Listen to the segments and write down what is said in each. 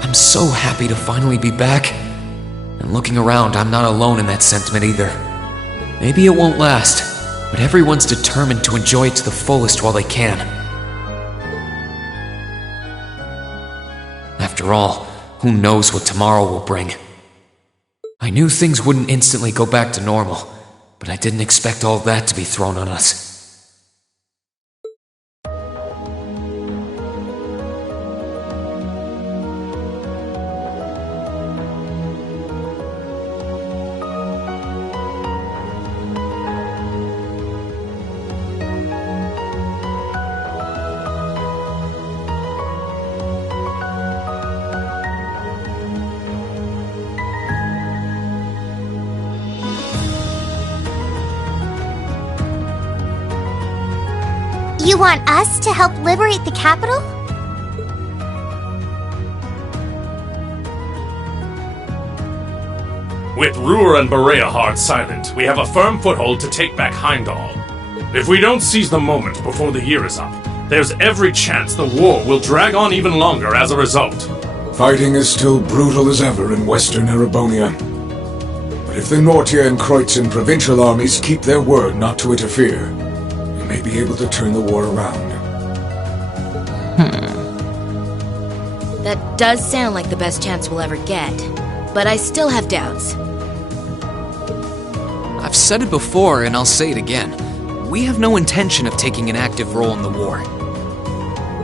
I'm so happy to finally be back. And looking around, I'm not alone in that sentiment either. Maybe it won't last, but everyone's determined to enjoy it to the fullest while they can. After all, who knows what tomorrow will bring? I knew things wouldn't instantly go back to normal, but I didn't expect all that to be thrown on us. You want us to help liberate the capital? With Ruhr and Berea hard silent, we have a firm foothold to take back Heimdall. If we don't seize the moment before the year is up, there's every chance the war will drag on even longer as a result. Fighting is still brutal as ever in western Erebonia. But if the Nortia and Kreutzen provincial armies keep their word not to interfere, we may be able to turn the war around. That does sound like the best chance we'll ever get, but I still have doubts. I've said it before, and I'll say it again. We have no intention of taking an active role in the war.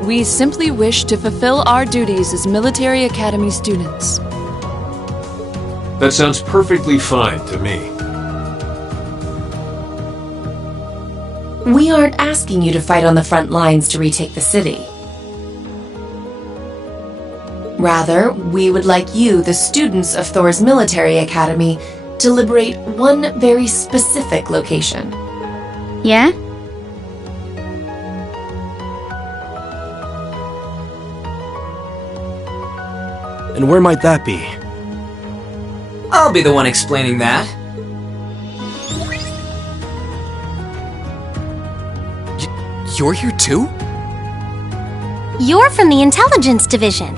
We simply wish to fulfill our duties as military academy students. That sounds perfectly fine to me. We aren't asking you to fight on the front lines to retake the city. Rather, we would like you, the students of Thor's military academy, to liberate one very specific location. Yeah? And where might that be? I'll be the one explaining that. You're here too? You're from the intelligence division.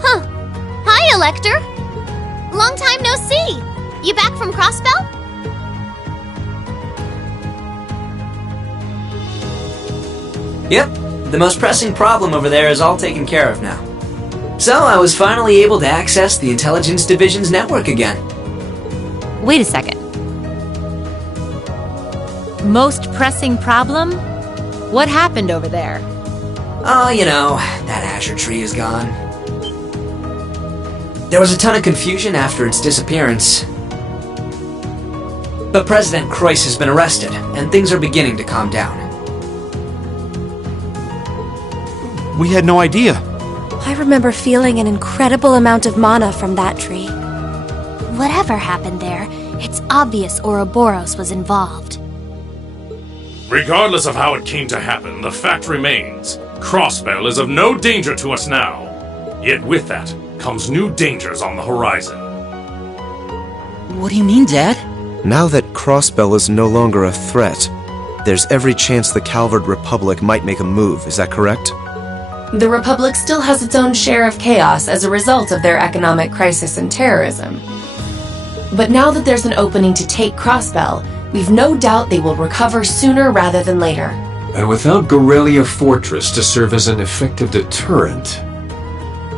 Huh. Hi, Elector. Long time no see. You back from Crossbell? Yep, the most pressing problem over there is all taken care of now. So I was finally able to access the Intelligence Division's network again. Wait a second. Most pressing problem? What happened over there? Oh, you know, that Azure tree is gone. There was a ton of confusion after its disappearance. But President Kreuss has been arrested, and things are beginning to calm down. We had no idea. I remember feeling an incredible amount of mana from that tree. Whatever happened there, it's obvious Ouroboros was involved. Regardless of how it came to happen, the fact remains, Crossbell is of no danger to us now. Yet with that comes new dangers on the horizon. What do you mean, Dad? Now that Crossbell is no longer a threat, there's every chance the Calvard Republic might make a move, is that correct? The Republic still has its own share of chaos as a result of their economic crisis and terrorism. But now that there's an opening to take Crossbell, we've no doubt they will recover sooner rather than later. And without Gorelia Fortress to serve as an effective deterrent,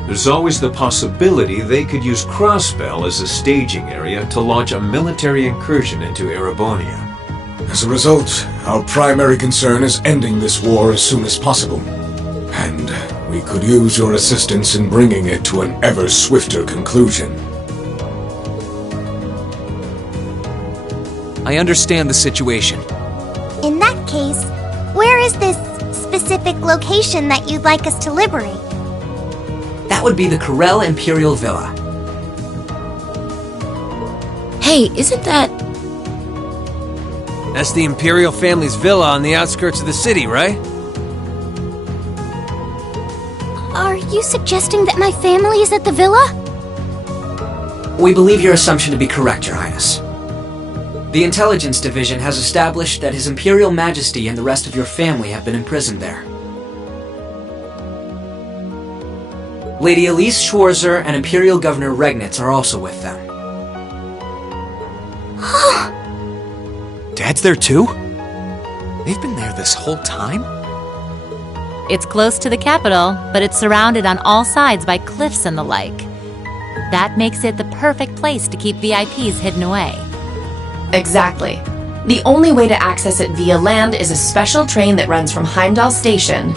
there's always the possibility they could use Crossbell as a staging area to launch a military incursion into Erebonia. As a result, our primary concern is ending this war as soon as possible. And we could use your assistance in bringing it to an ever swifter conclusion. I understand the situation. In that case, where is this specific location that you'd like us to liberate? that would be the Corel Imperial Villa. Hey, isn't that... That's the Imperial family's villa on the outskirts of the city, right? Are you suggesting that my family is at the villa? We believe your assumption to be correct, Your Highness. The Intelligence Division has established that His Imperial Majesty and the rest of your family have been imprisoned there. Lady Elise Schwarzer and Imperial Governor Regnitz are also with them. Dad's there too? They've been there this whole time? It's close to the capital, but it's surrounded on all sides by cliffs and the like. That makes it the perfect place to keep VIPs hidden away. Exactly. The only way to access it via land is a special train that runs from Heimdall Station.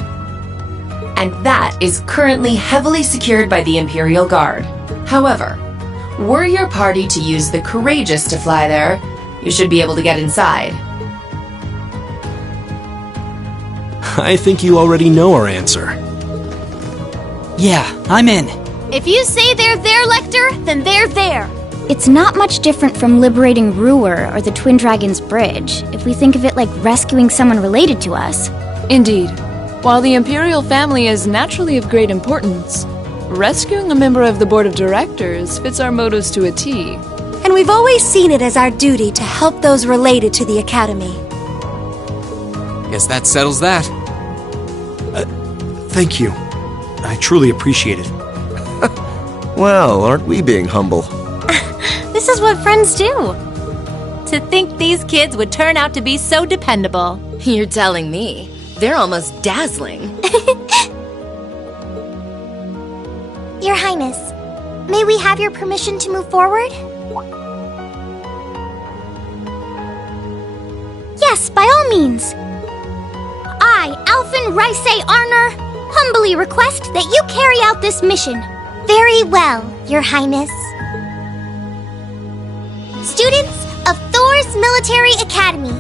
And that is currently heavily secured by the Imperial Guard. However, were your party to use the Courageous to fly there, you should be able to get inside. I think you already know our answer. Yeah, I'm in. If you say they're there, Lecter, then they're there. It's not much different from liberating Ruhr or the Twin Dragons Bridge, if we think of it like rescuing someone related to us. Indeed. While the Imperial family is naturally of great importance, rescuing a member of the Board of Directors fits our motives to a T. And we've always seen it as our duty to help those related to the Academy. Guess that settles that. Thank you. I truly appreciate it. Well, aren't we being humble? This is what friends do. To think these kids would turn out to be so dependable. You're telling me. They're almost dazzling. Your Highness, may we have your permission to move forward? Yes, by all means. I, Alphen Rice Arner, humbly request that you carry out this mission. Very well, Your Highness. Students of Thor's Military Academy,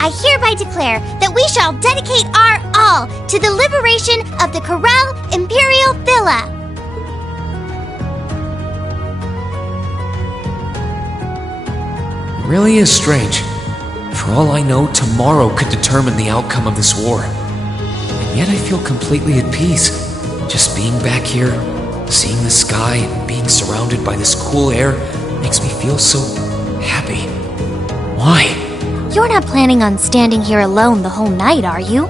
I hereby declare that we shall dedicate our all to the liberation of the Corel Imperial Villa. It really is strange. For all I know, tomorrow could determine the outcome of this war. And yet I feel completely at peace. Just being back here, seeing the sky, and being surrounded by this cool air makes me feel so happy. Why? You're not planning on standing here alone the whole night, are you?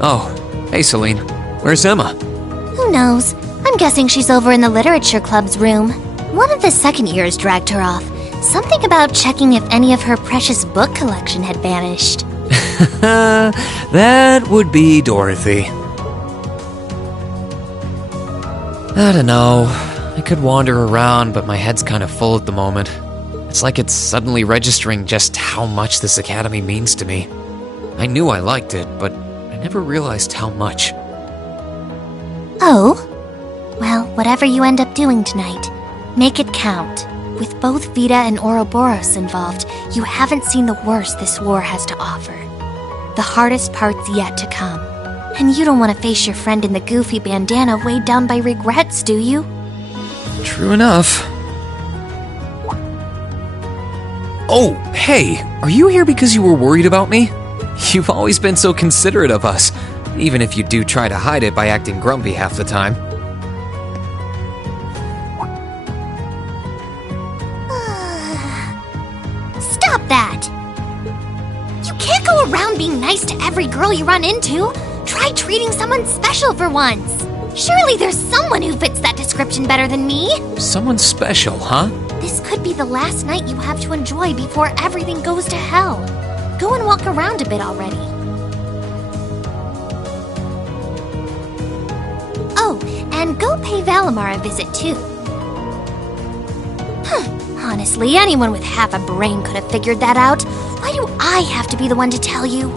Oh, hey Celine. Where's Emma? Who knows? I'm guessing she's over in the Literature Club's room. One of the second years dragged her off. Something about checking if any of her precious book collection had vanished. That would be Dorothy. I don't know. I could wander around, but my head's kind of full at the moment. It's like it's suddenly registering just how much this academy means to me. I knew I liked it, but I never realized how much. Oh? Well, whatever you end up doing tonight, make it count. With both Vita and Ouroboros involved, you haven't seen the worst this war has to offer. The hardest part's yet to come. And you don't want to face your friend in the goofy bandana weighed down by regrets, do you? True enough. Oh, hey! Are you here because you were worried about me? You've always been so considerate of us, even if you do try to hide it by acting grumpy half the time. Stop that! You can't go around being nice to every girl you run into. Try treating someone special for once. Surely there's someone who fits that description better than me. Someone special, huh? This could be the last night you have to enjoy before everything goes to hell. Go and walk around a bit already. Oh, and go pay Valimar a visit too. Honestly, anyone with half a brain could have figured that out. Why do I have to be the one to tell you?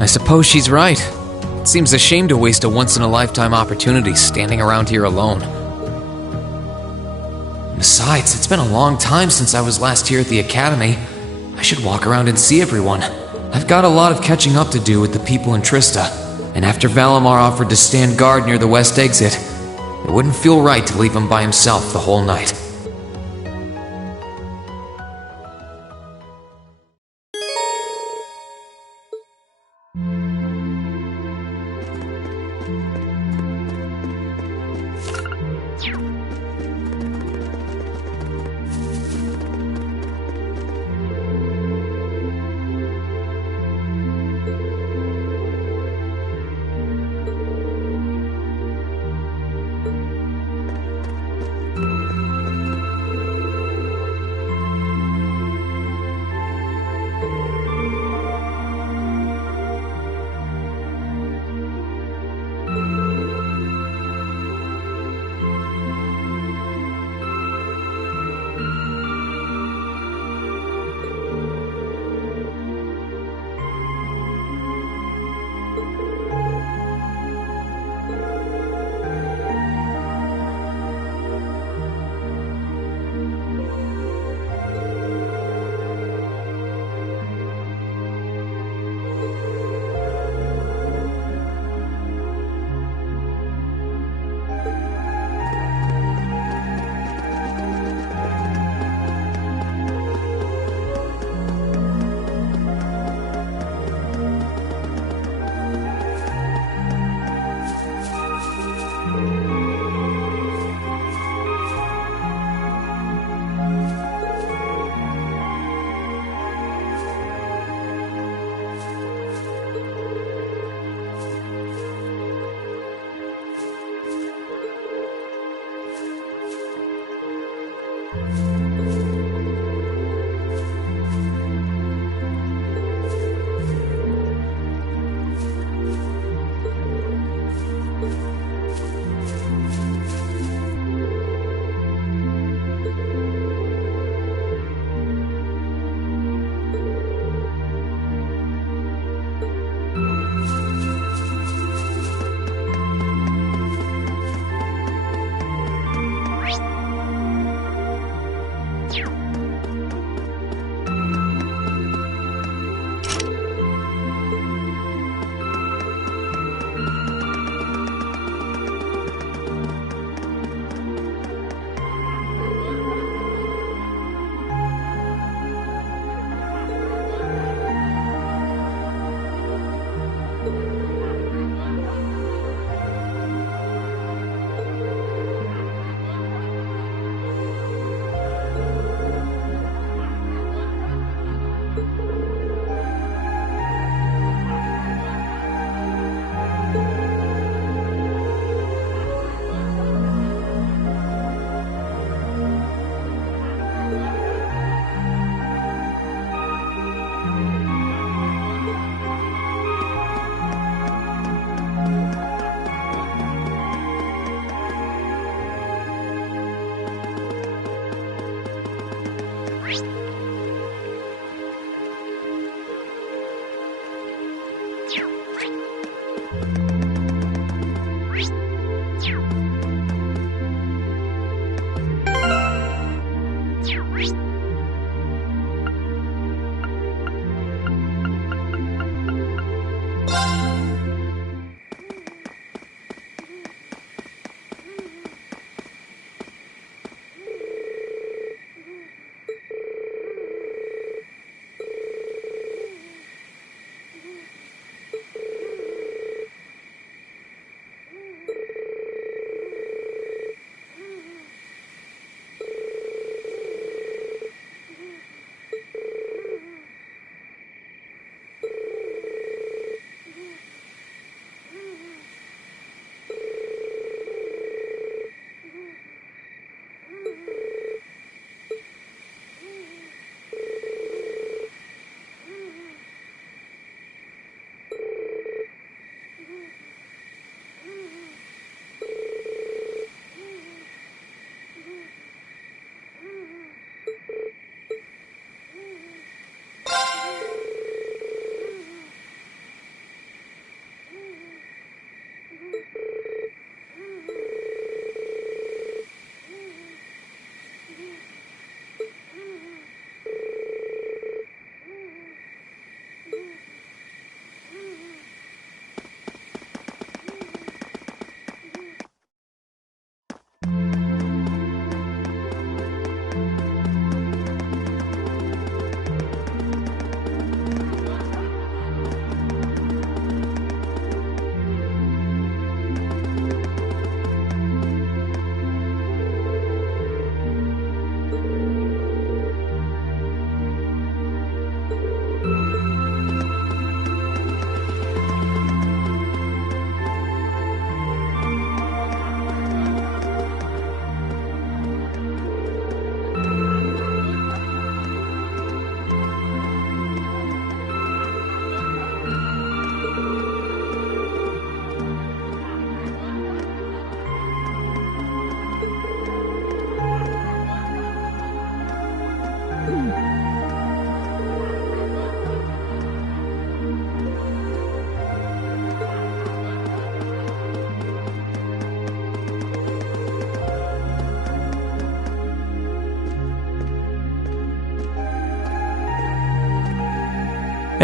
I suppose she's right. It seems a shame to waste a once-in-a-lifetime opportunity standing around here alone. Besides, it's been a long time since I was last here at the academy. I should walk around and see everyone. I've got a lot of catching up to do with the people in Trista, and after Valimar offered to stand guard near the west exit, it wouldn't feel right to leave him by himself the whole night.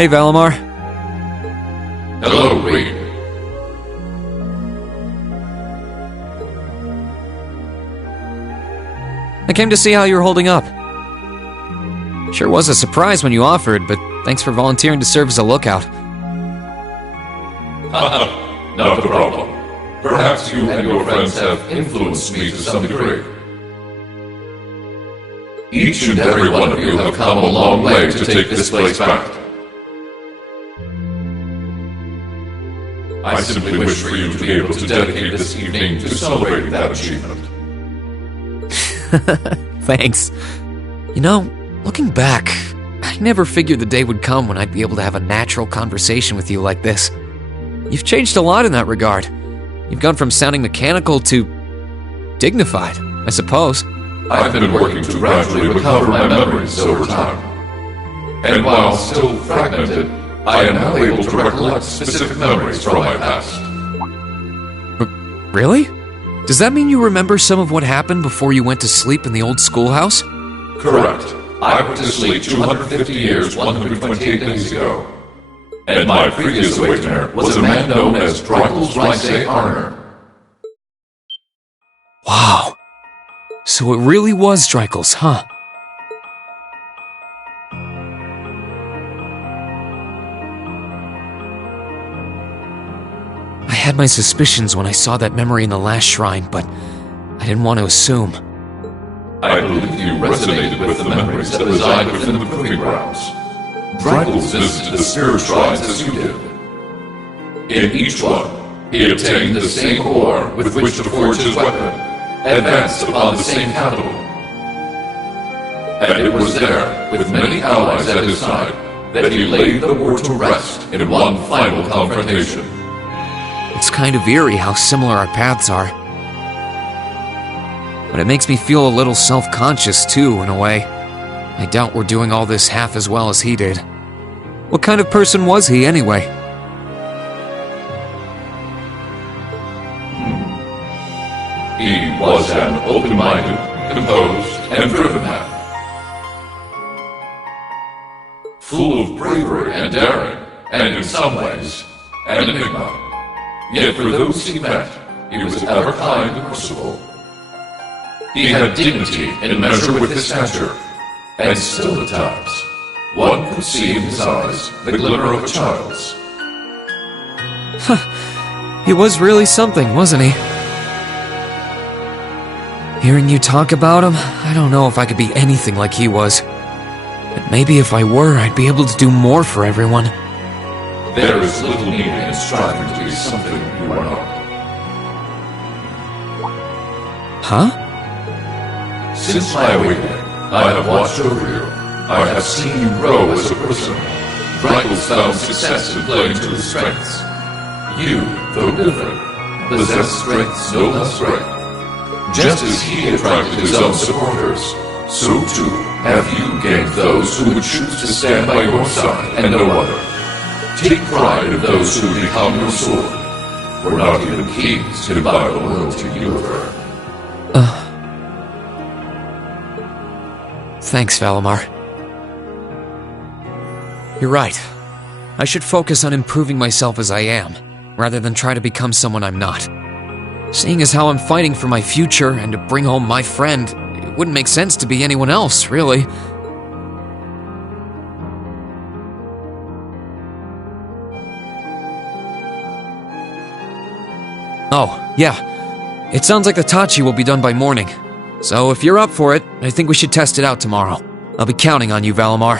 Hey, Valimar. Hello, Reed. I came to see how you were holding up. Sure was a surprise when you offered, but thanks for volunteering to serve as a lookout. Not a problem. Perhaps you and your friends have influenced me to some degree. Each and every one of you have come a long way to take this place back. I simply wish for you to be able to dedicate this evening to celebrating that achievement. Thanks. You know, looking back, I never figured the day would come when I'd be able to have a natural conversation with you like this. You've changed a lot in that regard. You've gone from sounding mechanical to dignified, I suppose. I've been working to gradually recover my memories over time. And while still fragmented, I am now able to recollect specific memories from my past. Really? Does that mean you remember some of what happened before you went to sleep in the old schoolhouse? Correct. I went to sleep 250 years, 128 days ago. And my previous awakener was a man known as Drykel's Rice Arner. Wow. So it really was Drykel's, huh? I had my suspicions when I saw that memory in the last shrine, but I didn't want to assume. I believe you resonated with the memories that reside within the proving grounds. Drykel's visited the spirit shrines as you did. In each one, he obtained the same ore with which to forge his weapon, advanced upon the same capital. And it was there, with many allies at his side, that he laid the war to rest in one final confrontation. It's kind of eerie how similar our paths are. But it makes me feel a little self-conscious too, in a way. I doubt we're doing all this half as well as he did. What kind of person was he, anyway? He was an open-minded, composed, and driven man. Full of bravery and daring, and in some ways, an enigma. Yet for those he met, he was ever kind and merciful. He had dignity in measure with his stature, and still at times, one could see in his eyes the glimmer of a child's. He was really something, wasn't he? Hearing you talk about him, I don't know if I could be anything like he was. But maybe if I were, I'd be able to do more for everyone. There is little need in striving to be something you are not. Huh? Since my awakening, I have watched over you. I have seen you grow as a person. Drykel's found success in playing to his strengths. You, though different, possess strengths no less great. Just as he attracted his own supporters, so too have you gained those who would choose to stand by your side and no other. Take pride in those who become your sword, for not even kings can buy the loyalty you have earned. Thanks, Valimar. You're right. I should focus on improving myself as I am, rather than try to become someone I'm not. Seeing as how I'm fighting for my future and to bring home my friend, it wouldn't make sense to be anyone else, really. Oh, yeah. It sounds like the Tachi will be done by morning. So if you're up for it, I think we should test it out tomorrow. I'll be counting on you, Valimar.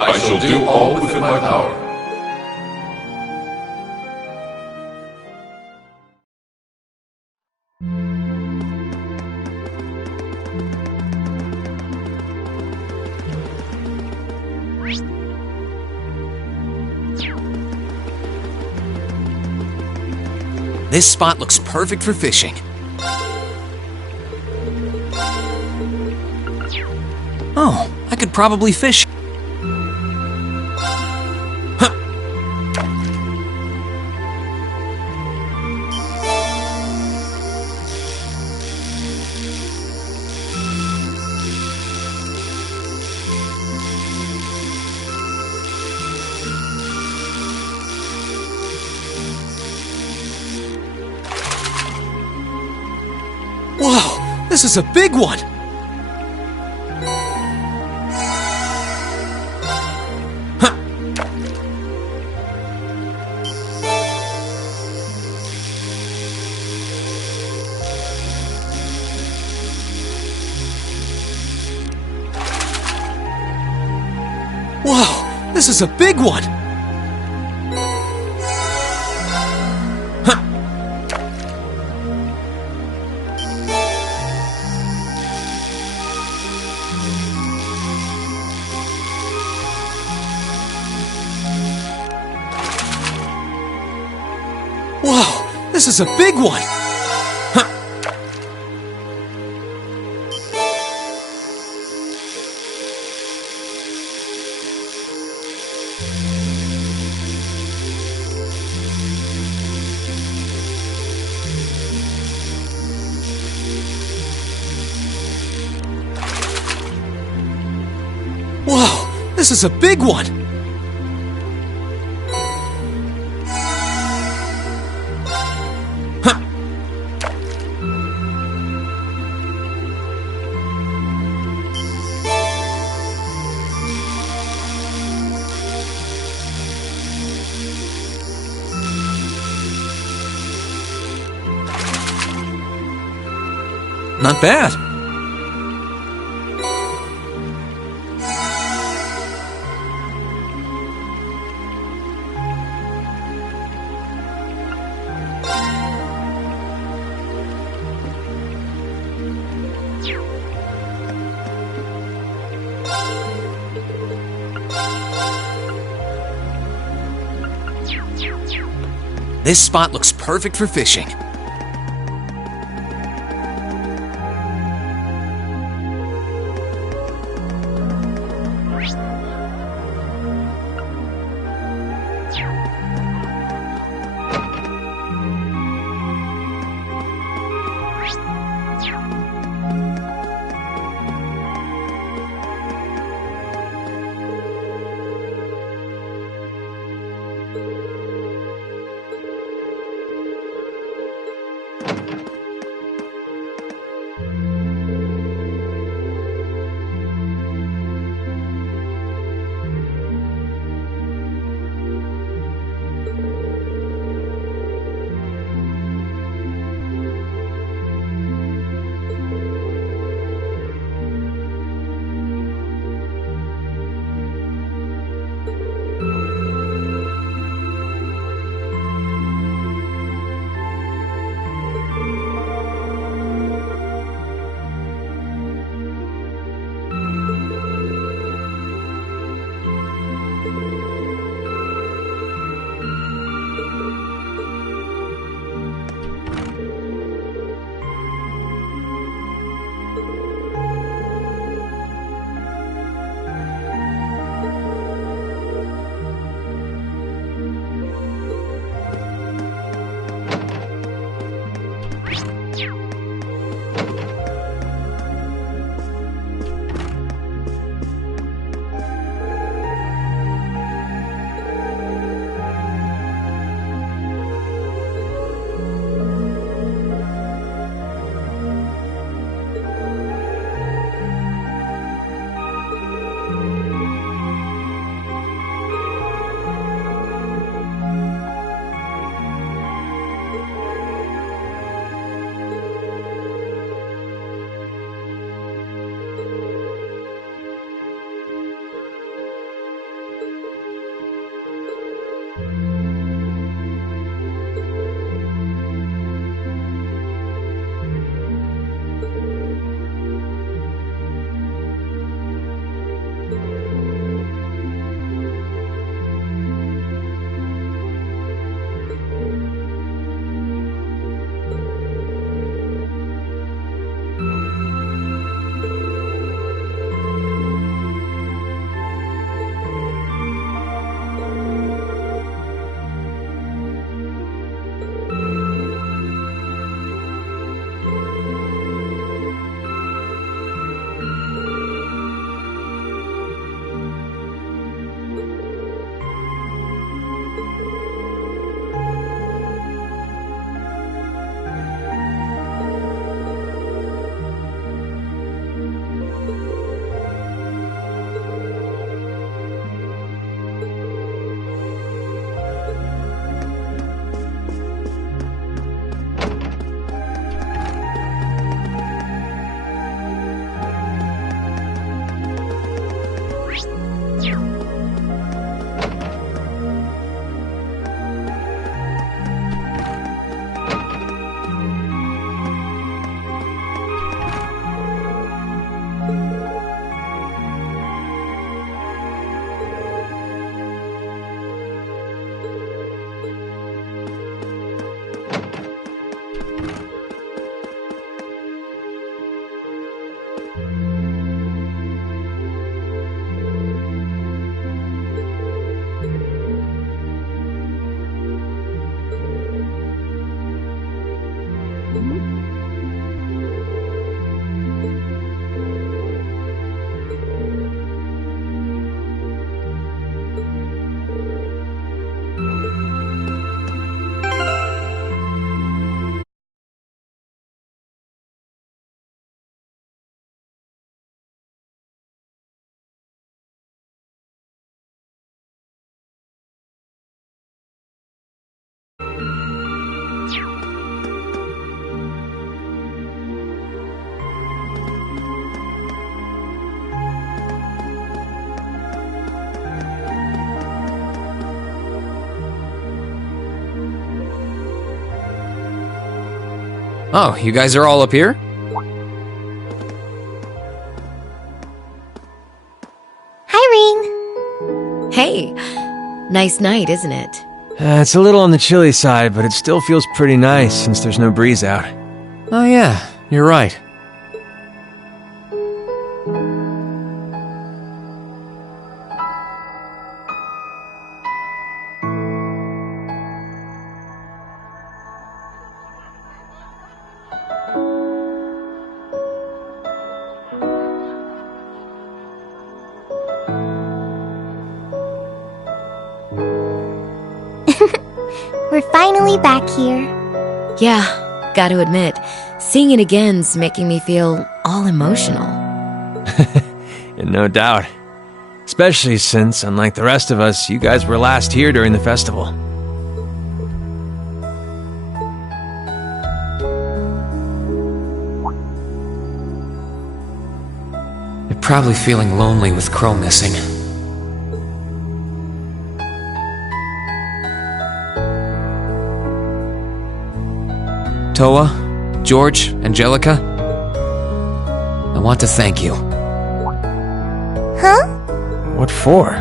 I shall do all within my power. This spot looks perfect for fishing. Oh, I could probably fish. This is a big one! Whoa! This is a big one! Whoa! This is a big one! Whoa! This is a big one! Not bad. This spot looks perfect for fishing. Oh, you guys are all up here? Hi, Ring. Hey, nice night, isn't it? It's a little on the chilly side, but it still feels pretty nice since there's no breeze out. Oh yeah, you're right. We're finally back here. Yeah, gotta admit, seeing it again's making me feel all emotional. No doubt. Especially since, unlike the rest of us, you guys were last here during the festival. You're probably feeling lonely with Crow missing. Toa, George, Angelica, I want to thank you. Huh? What for?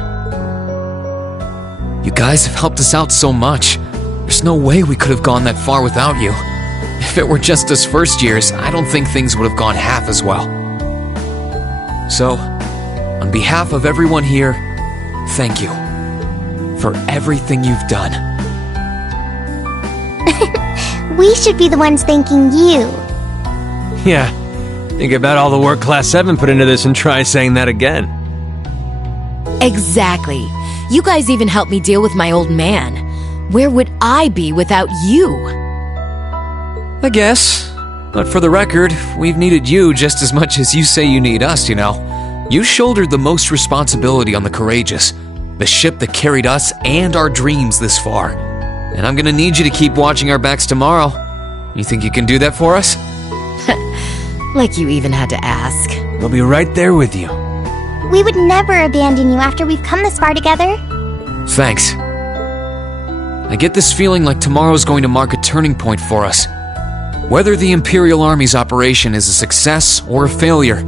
You guys have helped us out so much. There's no way we could have gone that far without you. If it were just us first years, I don't think things would have gone half as well. So, on behalf of everyone here, thank you for everything you've done. We should be the ones thanking you. Yeah. Think about all the work Class 7 put into this and try saying that again. Exactly. You guys even helped me deal with my old man. Where would I be without you? I guess. But for the record, we've needed you just as much as you say you need us, you know. You shouldered the most responsibility on the Courageous, the ship that carried us and our dreams this far. And I'm gonna need you to keep watching our backs tomorrow. You think you can do that for us? Like you even had to ask. We'll be right there with you. We would never abandon you after we've come this far together. Thanks. I get this feeling like tomorrow's going to mark a turning point for us. Whether the Imperial Army's operation is a success or a failure,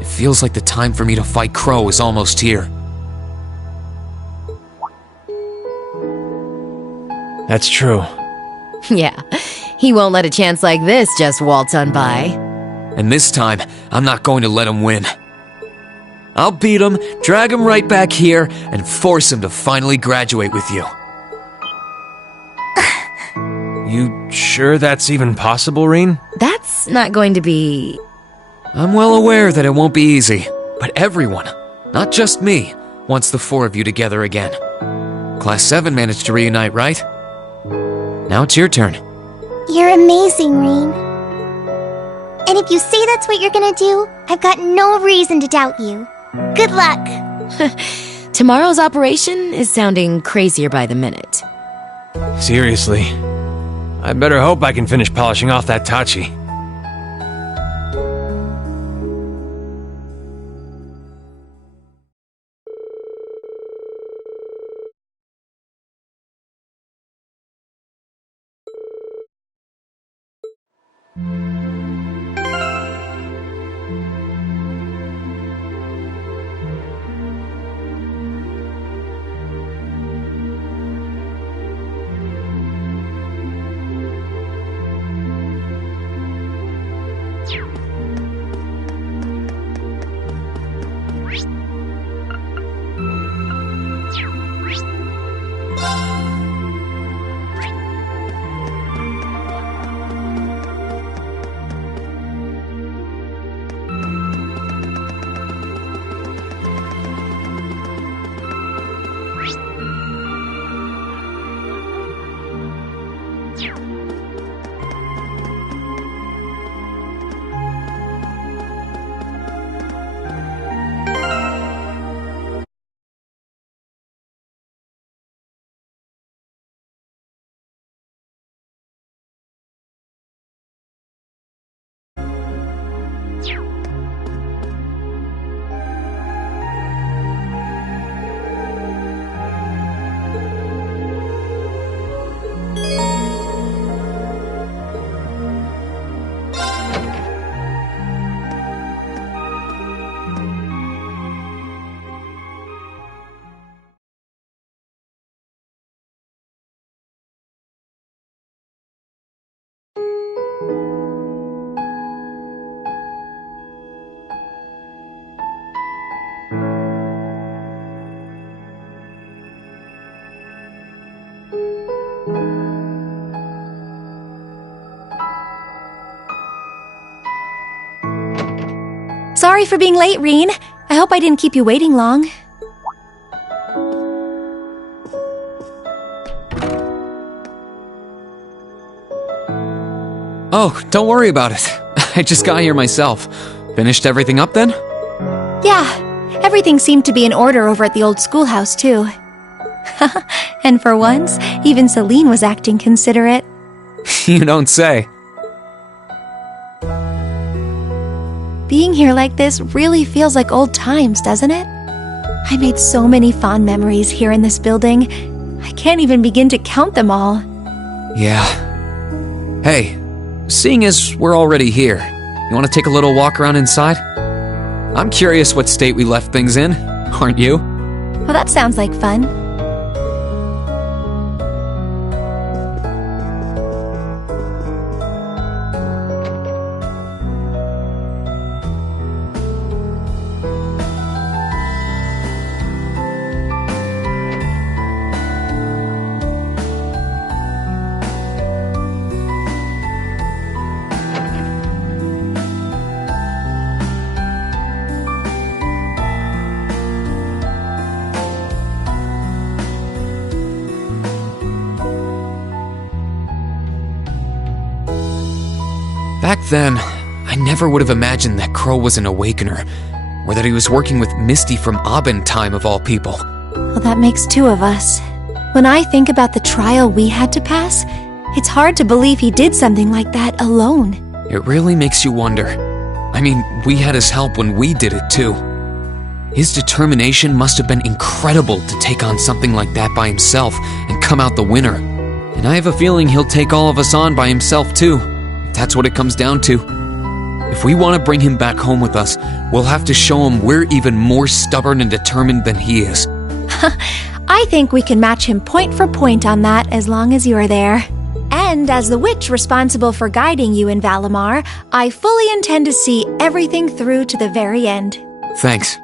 it feels like the time for me to fight Crow is almost here. That's true. Yeah, he won't let a chance like this just waltz on by. And this time, I'm not going to let him win. I'll beat him, drag him right back here, and force him to finally graduate with you. You sure that's even possible, Reen? That's not going to be... I'm well aware that it won't be easy, but everyone, not just me, wants the four of you together again. Class 7 managed to reunite, right? Now it's your turn. You're amazing, Reen. And if you say that's what you're gonna do, I've got no reason to doubt you. Good luck! Tomorrow's operation is sounding crazier by the minute. Seriously. I better hope I can finish polishing off that Tachi. Sorry for being late, Reen. I hope I didn't keep you waiting long. Oh, don't worry about it. I just got here myself. Finished everything up then? Yeah, everything seemed to be in order over at the old schoolhouse, too. And for once, even Celine was acting considerate. You don't say. Being here like this really feels like old times, doesn't it? I made so many fond memories here in this building. I can't even begin to count them all. Yeah. Hey, seeing as we're already here, you want to take a little walk around inside? I'm curious what state we left things in, aren't you? Well, that sounds like fun. Back then, I never would have imagined that Crow was an Awakener, or that he was working with Misty from Aubin time of all people. Well, that makes two of us. When I think about the trial we had to pass, it's hard to believe he did something like that alone. It really makes you wonder. I mean, we had his help when we did it too. His determination must have been incredible to take on something like that by himself and come out the winner. And I have a feeling he'll take all of us on by himself too. That's what it comes down to. If we want to bring him back home with us, we'll have to show him we're even more stubborn and determined than he is. I think we can match him point for point on that as long as you are there. And as the witch responsible for guiding you in Valimar, I fully intend to see everything through to the very end. Thanks.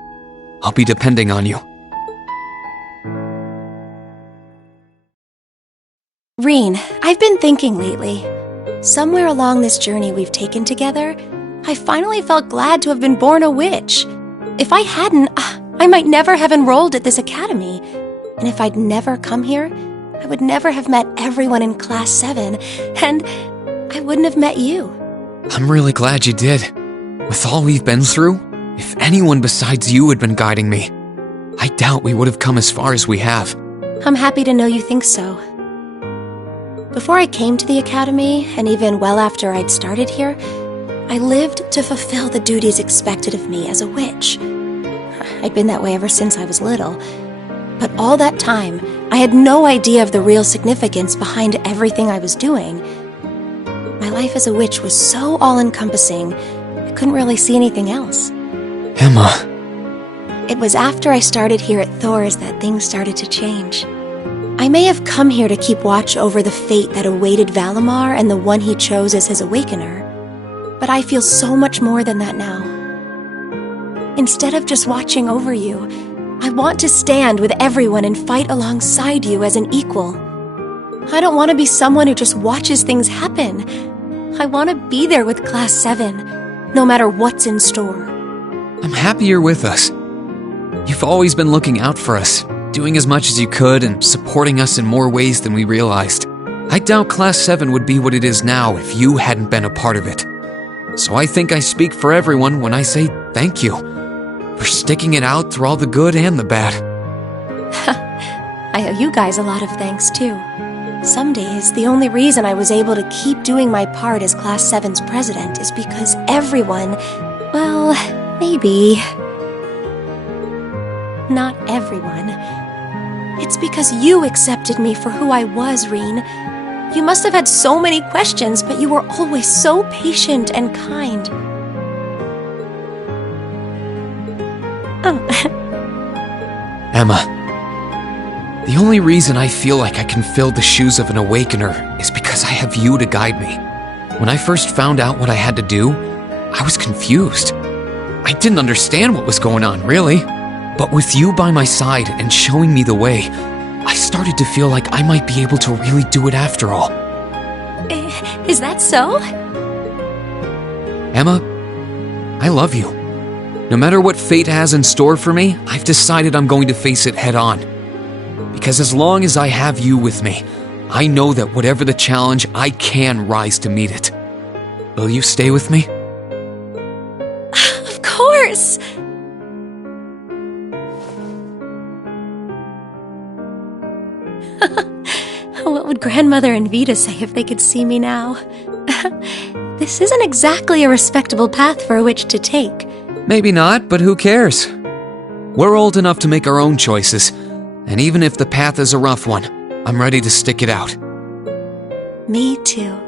I'll be depending on you. Reen, I've been thinking lately. Somewhere along this journey we've taken together, I finally felt glad to have been born a witch. If I hadn't, I might never have enrolled at this academy. And if I'd never come here, I would never have met everyone in Class 7, and I wouldn't have met you. I'm really glad you did. With all we've been through, if anyone besides you had been guiding me, I doubt we would have come as far as we have. I'm happy to know you think so. Before I came to the academy, and even well after I'd started here, I lived to fulfill the duties expected of me as a witch. I'd been that way ever since I was little. But all that time, I had no idea of the real significance behind everything I was doing. My life as a witch was so all-encompassing, I couldn't really see anything else. Emma. It was after I started here at Thor's that things started to change. I may have come here to keep watch over the fate that awaited Valimar and the one he chose as his awakener, but I feel so much more than that now. Instead of just watching over you, I want to stand with everyone and fight alongside you as an equal. I don't want to be someone who just watches things happen. I want to be there with Class 7, no matter what's in store. I'm happy you're with us. You've always been looking out for us, doing as much as you could and supporting us in more ways than we realized. I doubt Class 7 would be what it is now if you hadn't been a part of it. So I think I speak for everyone when I say thank you for sticking it out through all the good and the bad. I owe you guys a lot of thanks, too. Some days, the only reason I was able to keep doing my part as Class 7's president is because everyone, well, maybe not everyone. It's because you accepted me for who I was, Reen. You must have had so many questions, but you were always so patient and kind. Oh. Emma, the only reason I feel like I can fill the shoes of an awakener is because I have you to guide me. When I first found out what I had to do, I was confused. I didn't understand what was going on, really. But with you by my side and showing me the way, I started to feel like I might be able to really do it after all. Is that so? Emma, I love you. No matter what fate has in store for me, I've decided I'm going to face it head on. Because as long as I have you with me, I know that whatever the challenge, I can rise to meet it. Will you stay with me? Of course! What would Grandmother and Vita say if they could see me now? This isn't exactly a respectable path for a witch to take. Maybe not, but who cares? We're old enough to make our own choices, and even if the path is a rough one, I'm ready to stick it out. Me too.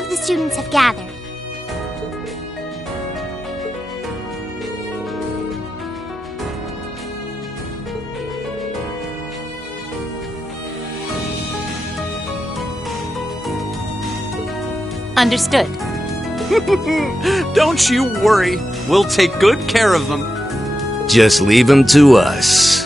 of the students have gathered. Understood. Don't you worry. We'll take good care of them. Just leave them to us.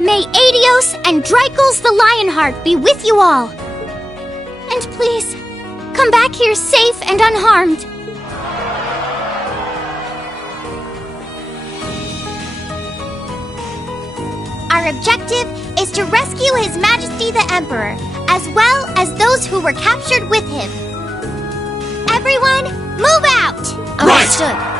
May Adios and Dreichels the Lionheart be with you all. And please, come back here safe and unharmed. Our objective is to rescue His Majesty the Emperor, as well as those who were captured with him. Everyone, move out! Understood.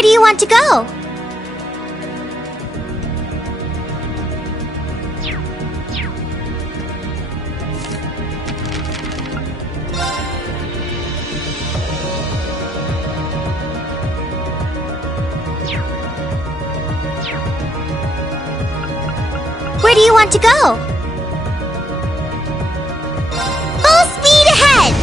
Where do you want to go? Where do you want to go? Full speed ahead!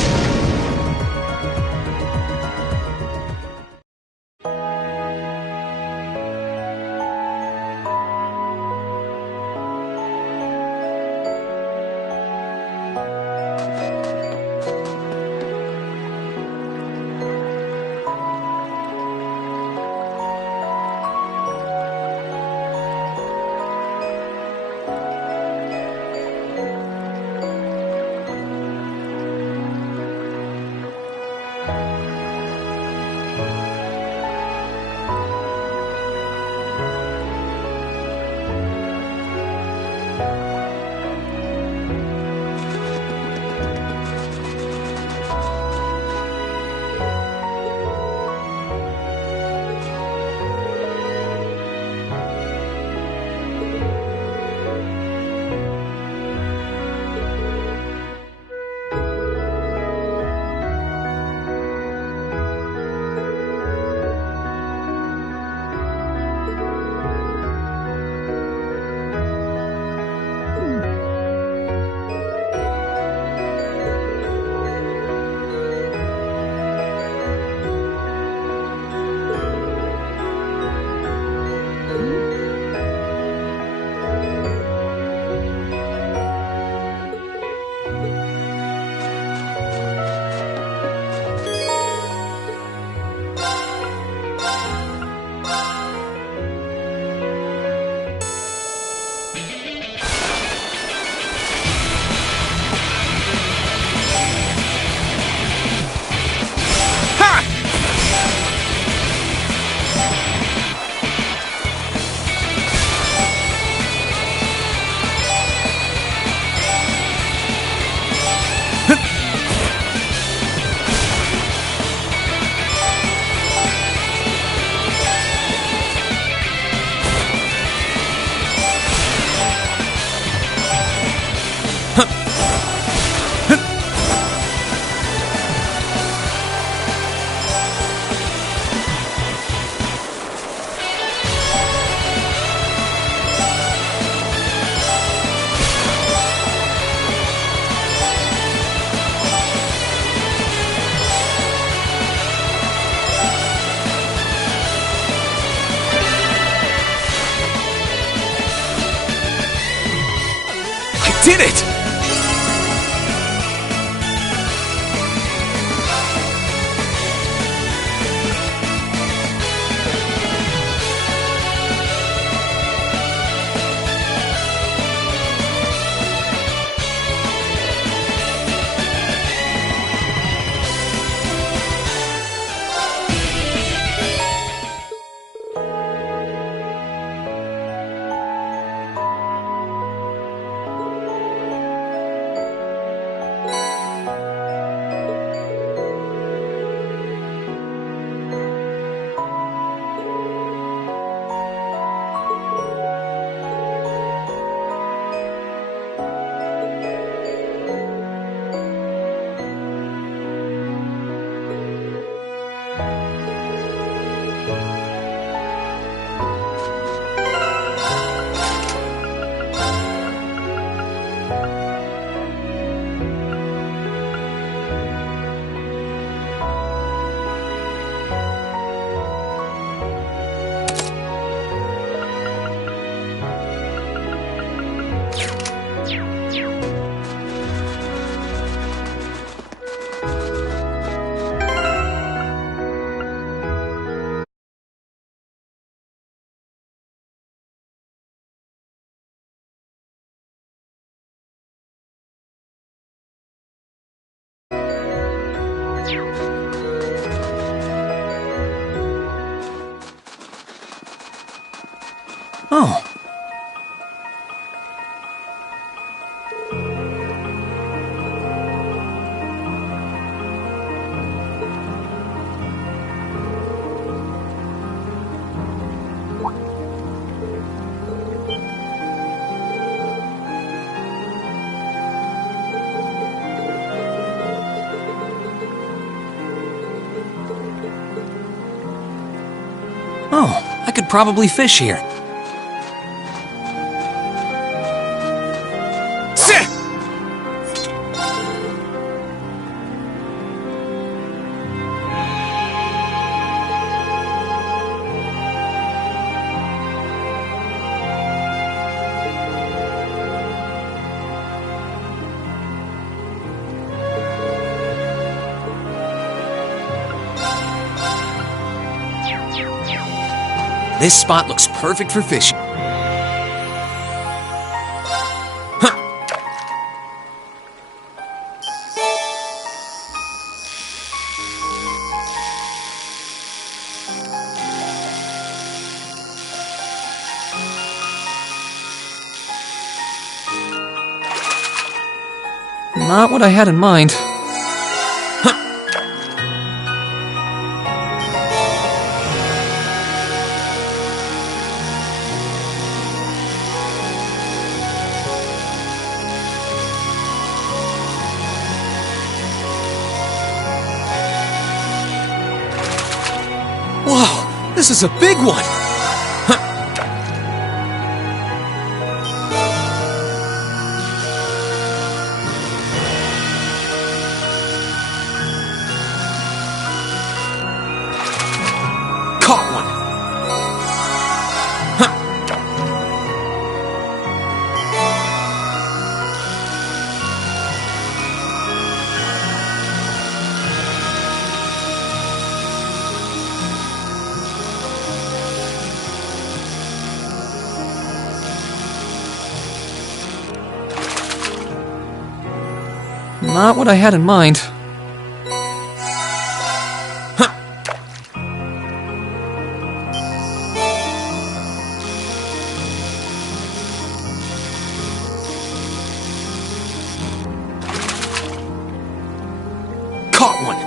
Did it! Oh. Oh, I could probably fish here. This spot looks perfect for fishing. Not what I had in mind. Whoa, this is a big one! Caught one! Not what I had in mind. Caught one!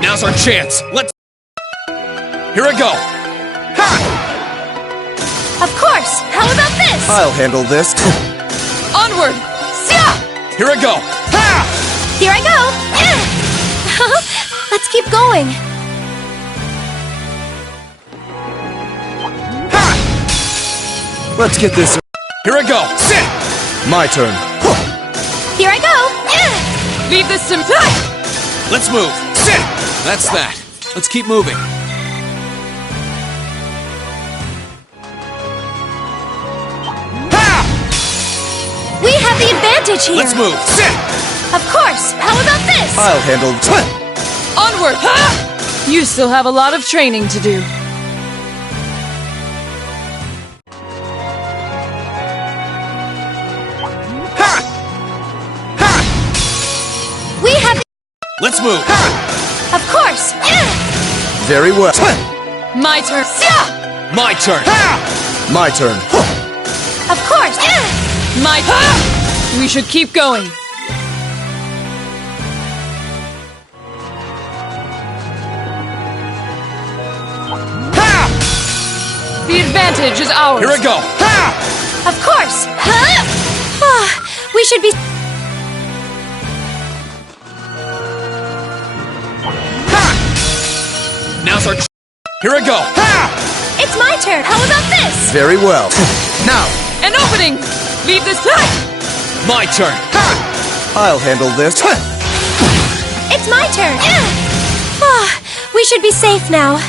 Now's our chance. Let's... Here I go. Ha! Of course! How about this? I'll handle this. Onward! Sia! Here I go. Ha! Here I go! Let's keep going. Let's get this. Here I go. Sit! My turn. Here I go! Leave this to me! Let's move. Sit! That's that. Let's keep moving. We have the advantage here! Let's move. Sit! Of course! How about this? I'll handle. Onward! You still have a lot of training to do. We have the... Let's move. Of course! Very well. My turn. My turn. My turn. Of course! My turn. We should keep going. The advantage is ours. Here I go. Of course! We should be... Now's our... Here I go. It's my turn! How about this? Very well. Now. An opening! Leave this time! My turn. I'll handle this. It's my turn! We should be safe now.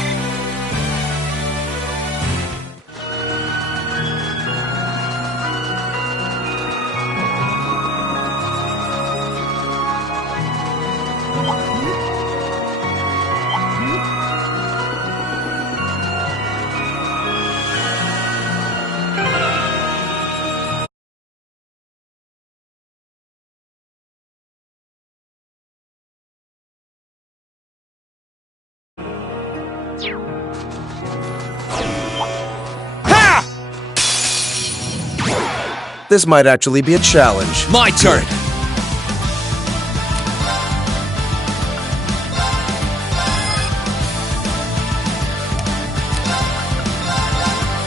This might actually be a challenge. My turn!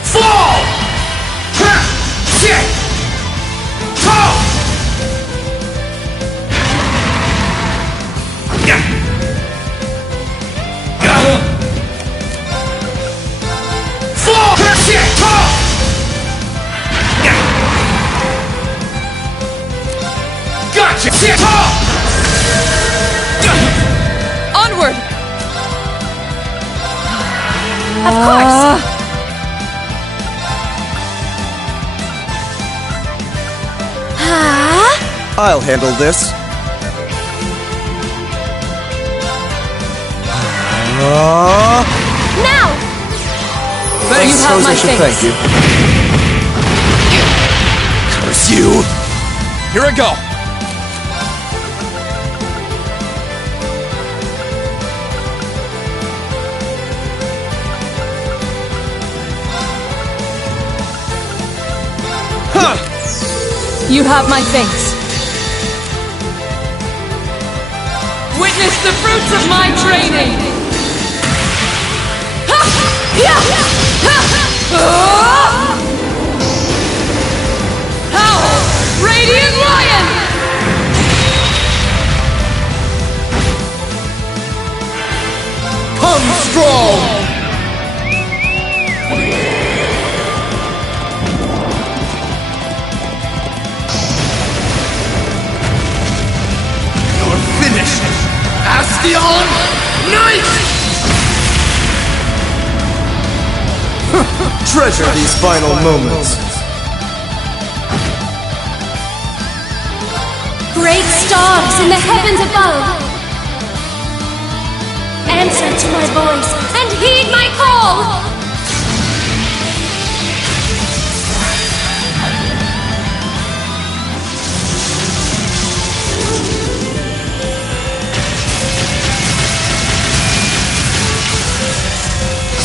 Fall! Onward! Of course! I'll handle this. Now! Thanks, You have my should thanks. thank you. Curse you! Here I go! You have my thanks. Witness the fruits of my training! Howl! Radiant Lion! Come strong! You're finished! Astion Knight! Treasure these final moments. Great stars in the heavens above! Answer to my voice and heed my call!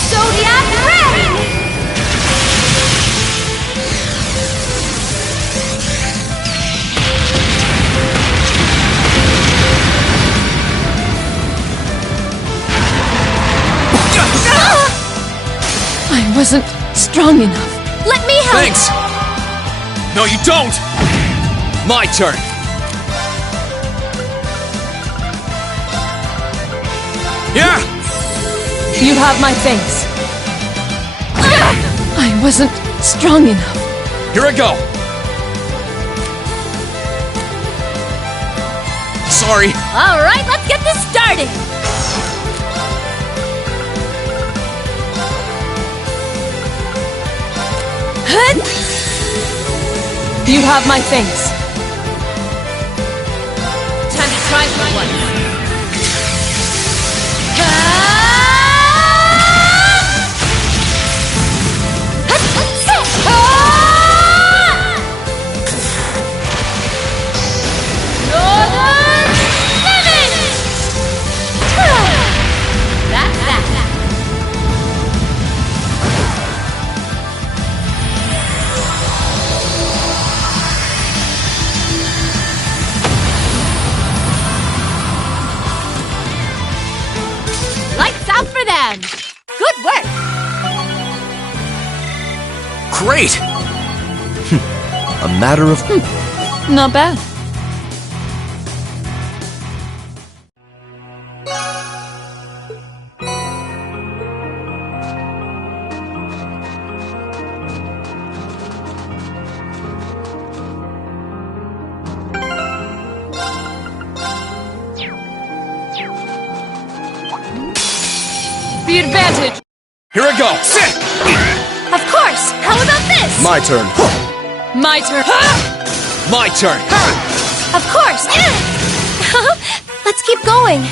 Zodiac Ray! I wasn't strong enough. Let me help! Thanks! No, you don't! My turn! Yeah! You have my thanks. I wasn't strong enough. Here I go! Sorry! Alright, let's get this started! You have my thanks. Time to try for once. Lights out for them! Good work! Great! A matter of... Not bad. The advantage! Here I go! Of course! How about this? My turn. My turn. My turn! Of course! Let's keep going!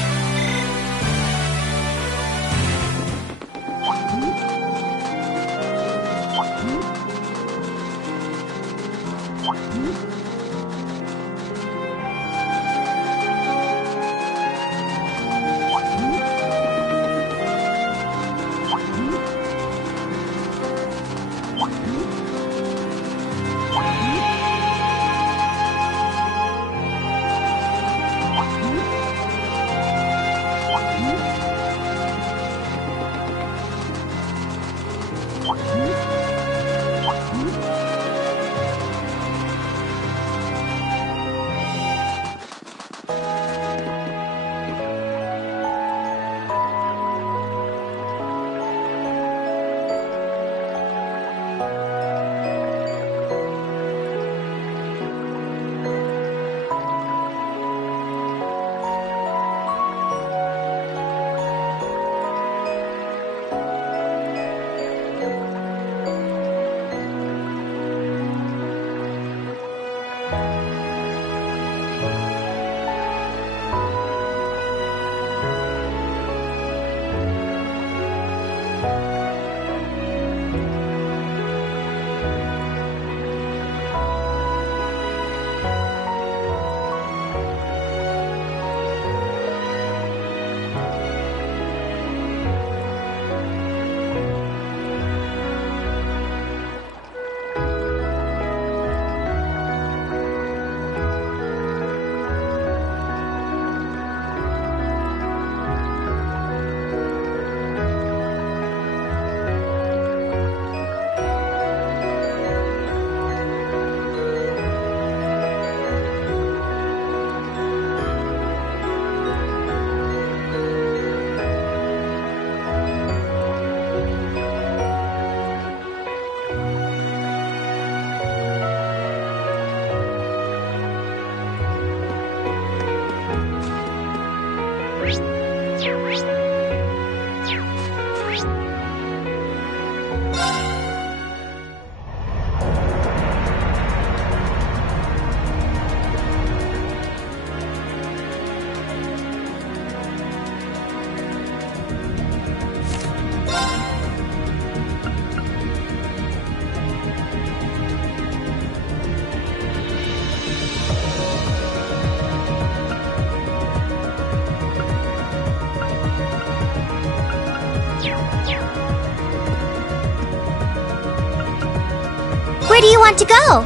Where do you want to go?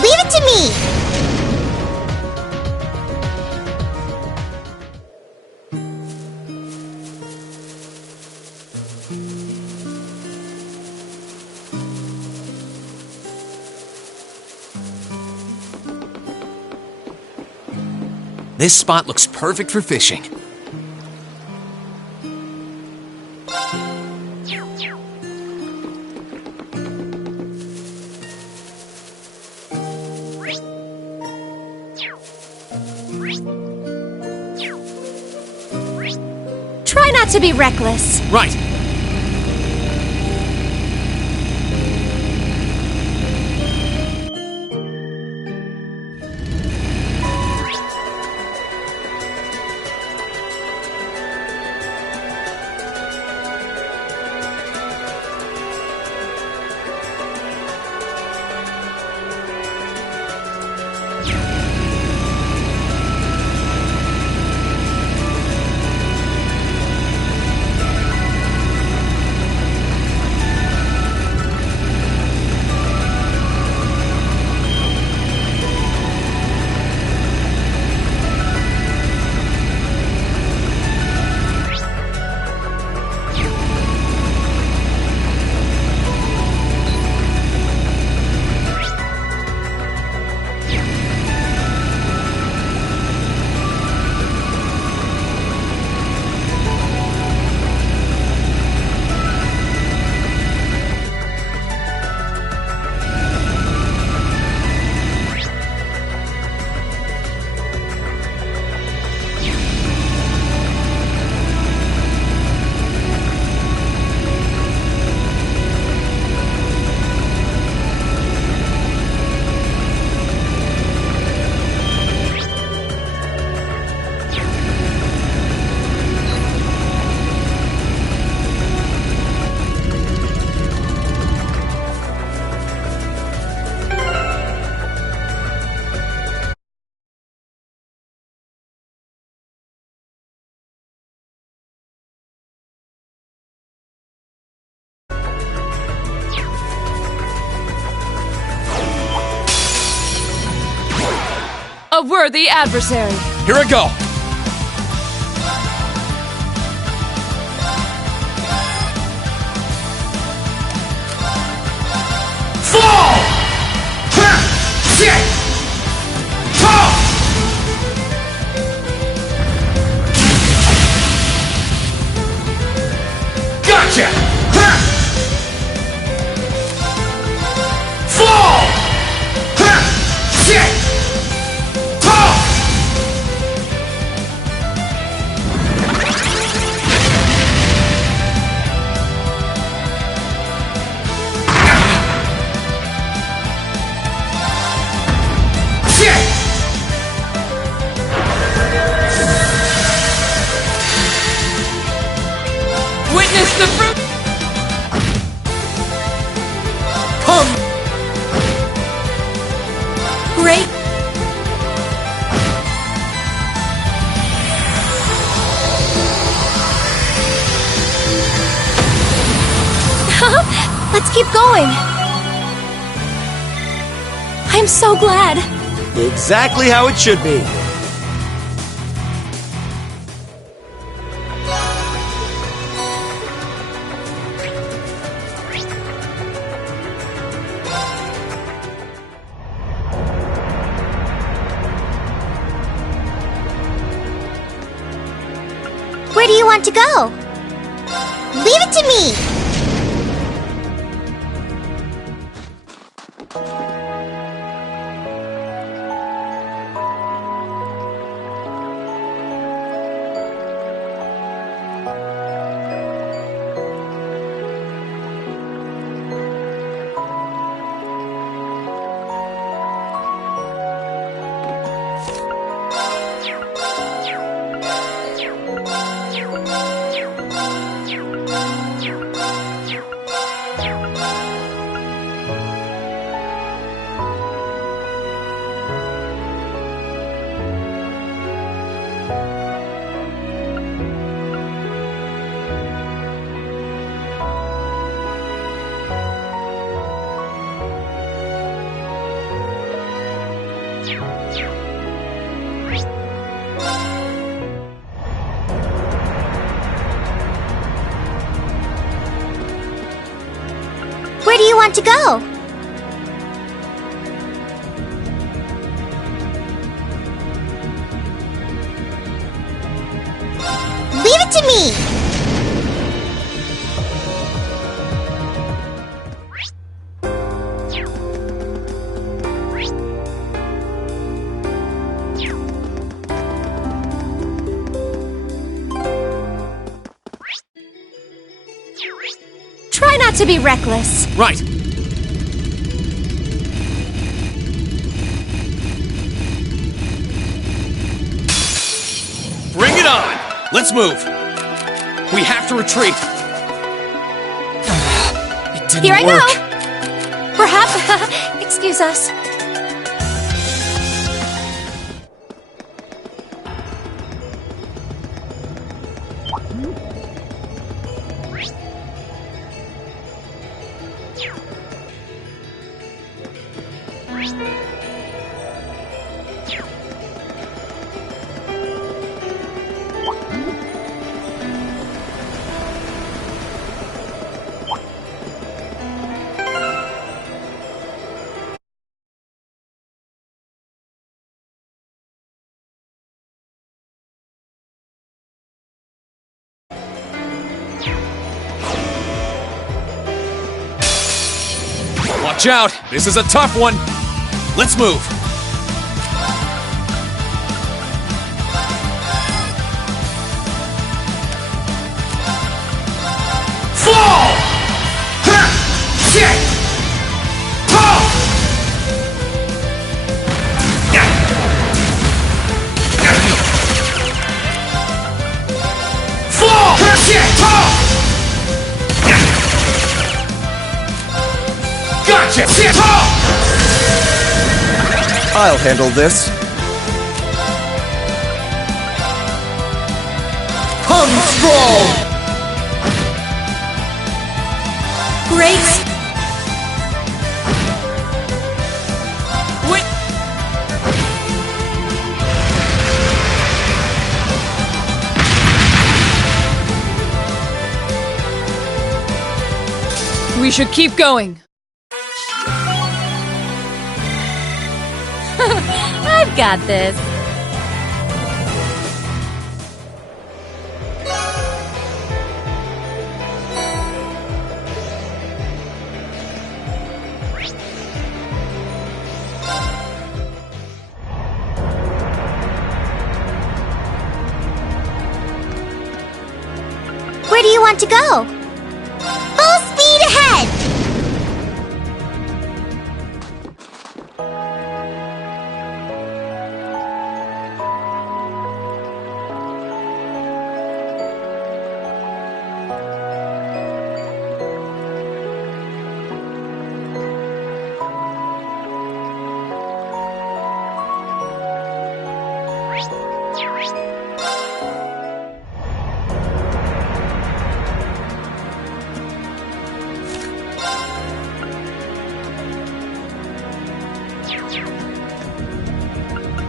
Leave it to me! This spot looks perfect for fishing. Try not to be reckless. Right. A worthy adversary. Here I go. Fall! Shit! Gotcha! Fall! Shit! Witness the fruit. Come! Great. Let's keep going. I'm so glad. Exactly how it should be. Where do you want to go? Leave it to me! want to go? Leave it to me! Try not to be reckless. Right. Bring it on! Let's move. We have to retreat. It didn't Here I work. go. Perhaps. Excuse us. Watch out! This is a tough one! Let's move! Fall! Shit! Fall! Shit! Gotcha! Shit! I'll handle this. Control! Great. Wait! We should keep going. I've got this. Where do you want to go? Full speed ahead!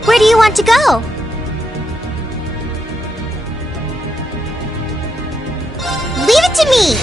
Where do you want to go? Leave it to me!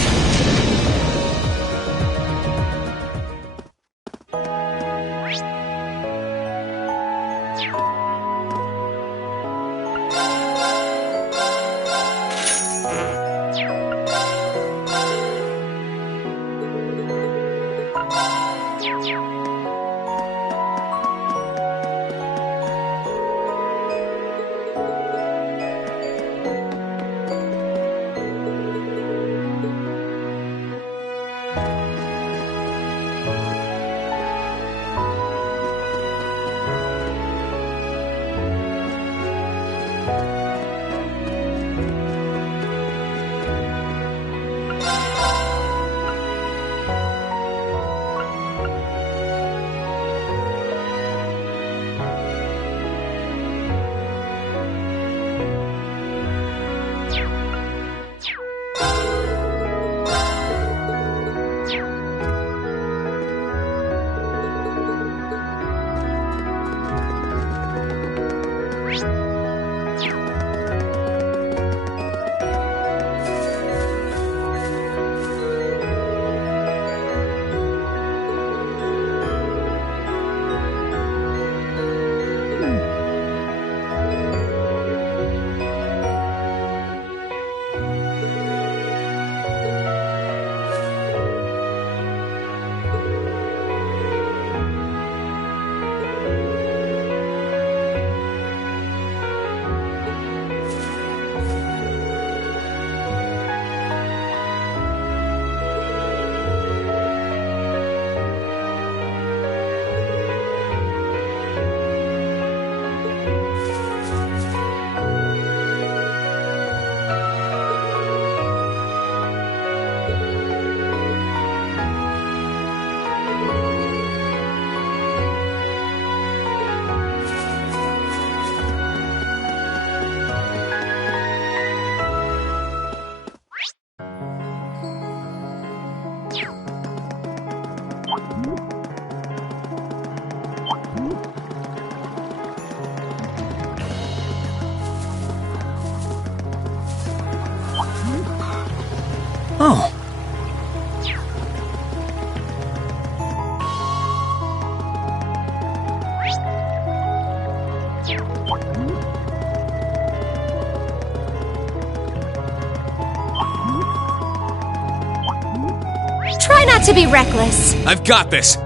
not to be reckless. I've got this.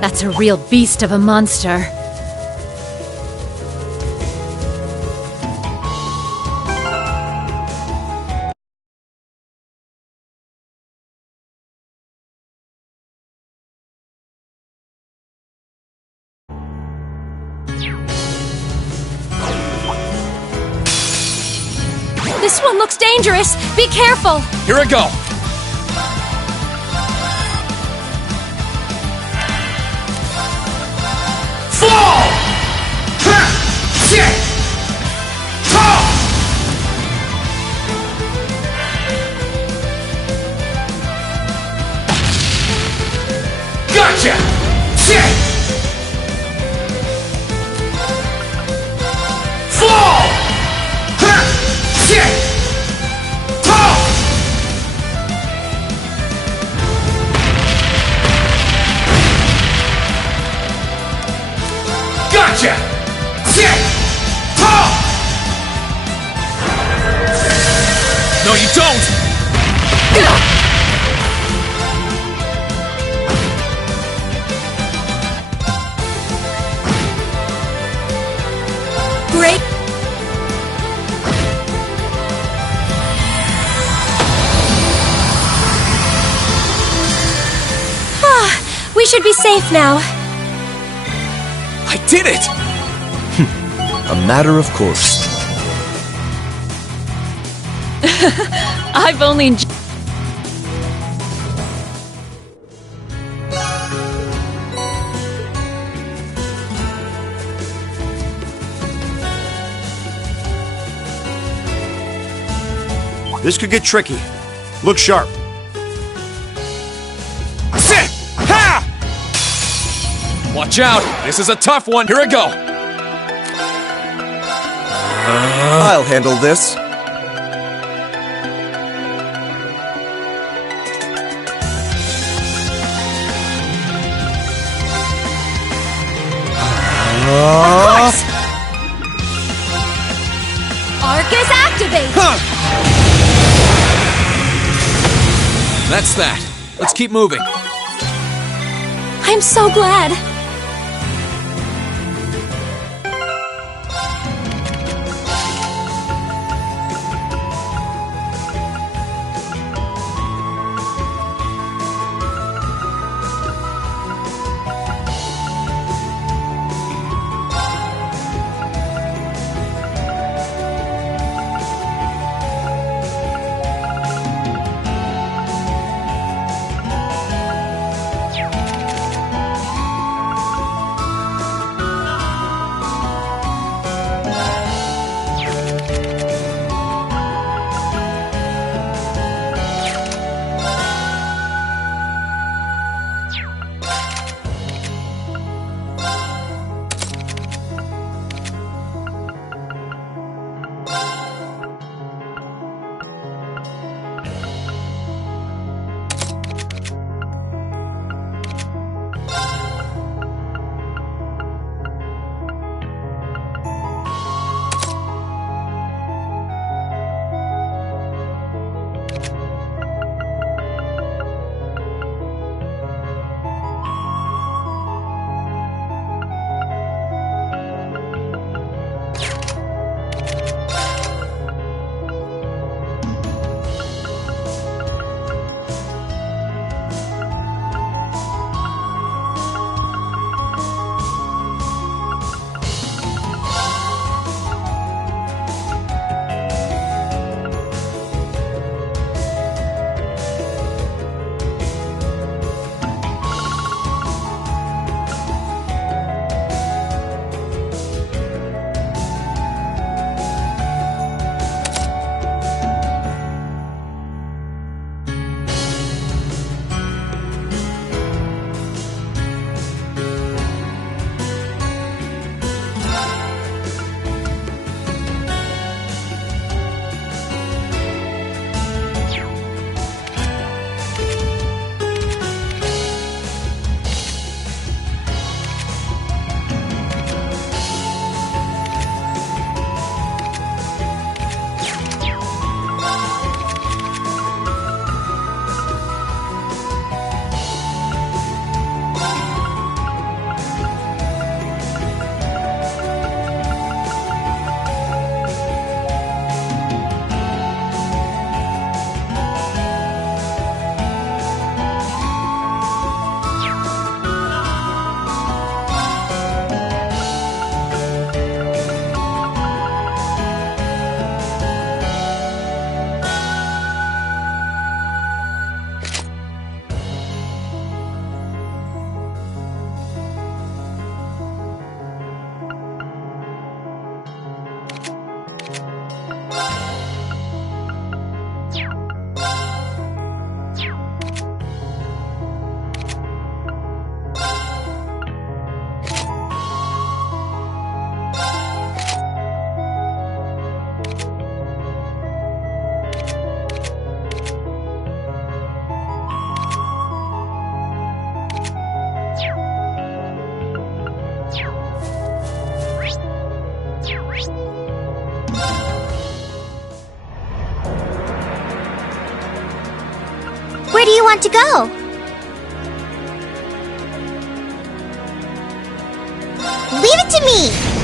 That's a real beast of a monster. This one looks dangerous. Be careful. Here I go. Fall! Ha! Shit! Fall! Gotcha! Shit! Fall! Ha! Shit! Fall! Gotcha! Shit! Fall! No, you don't! Great. We should be safe now. I did it! A matter of course. I've only... This could get tricky. Look sharp. Sit! Ha! Watch out! This is a tough one. Here I go. I'll handle this. Arcus activate! That's that. Let's keep moving. I'm so glad. want to go? Leave it to me!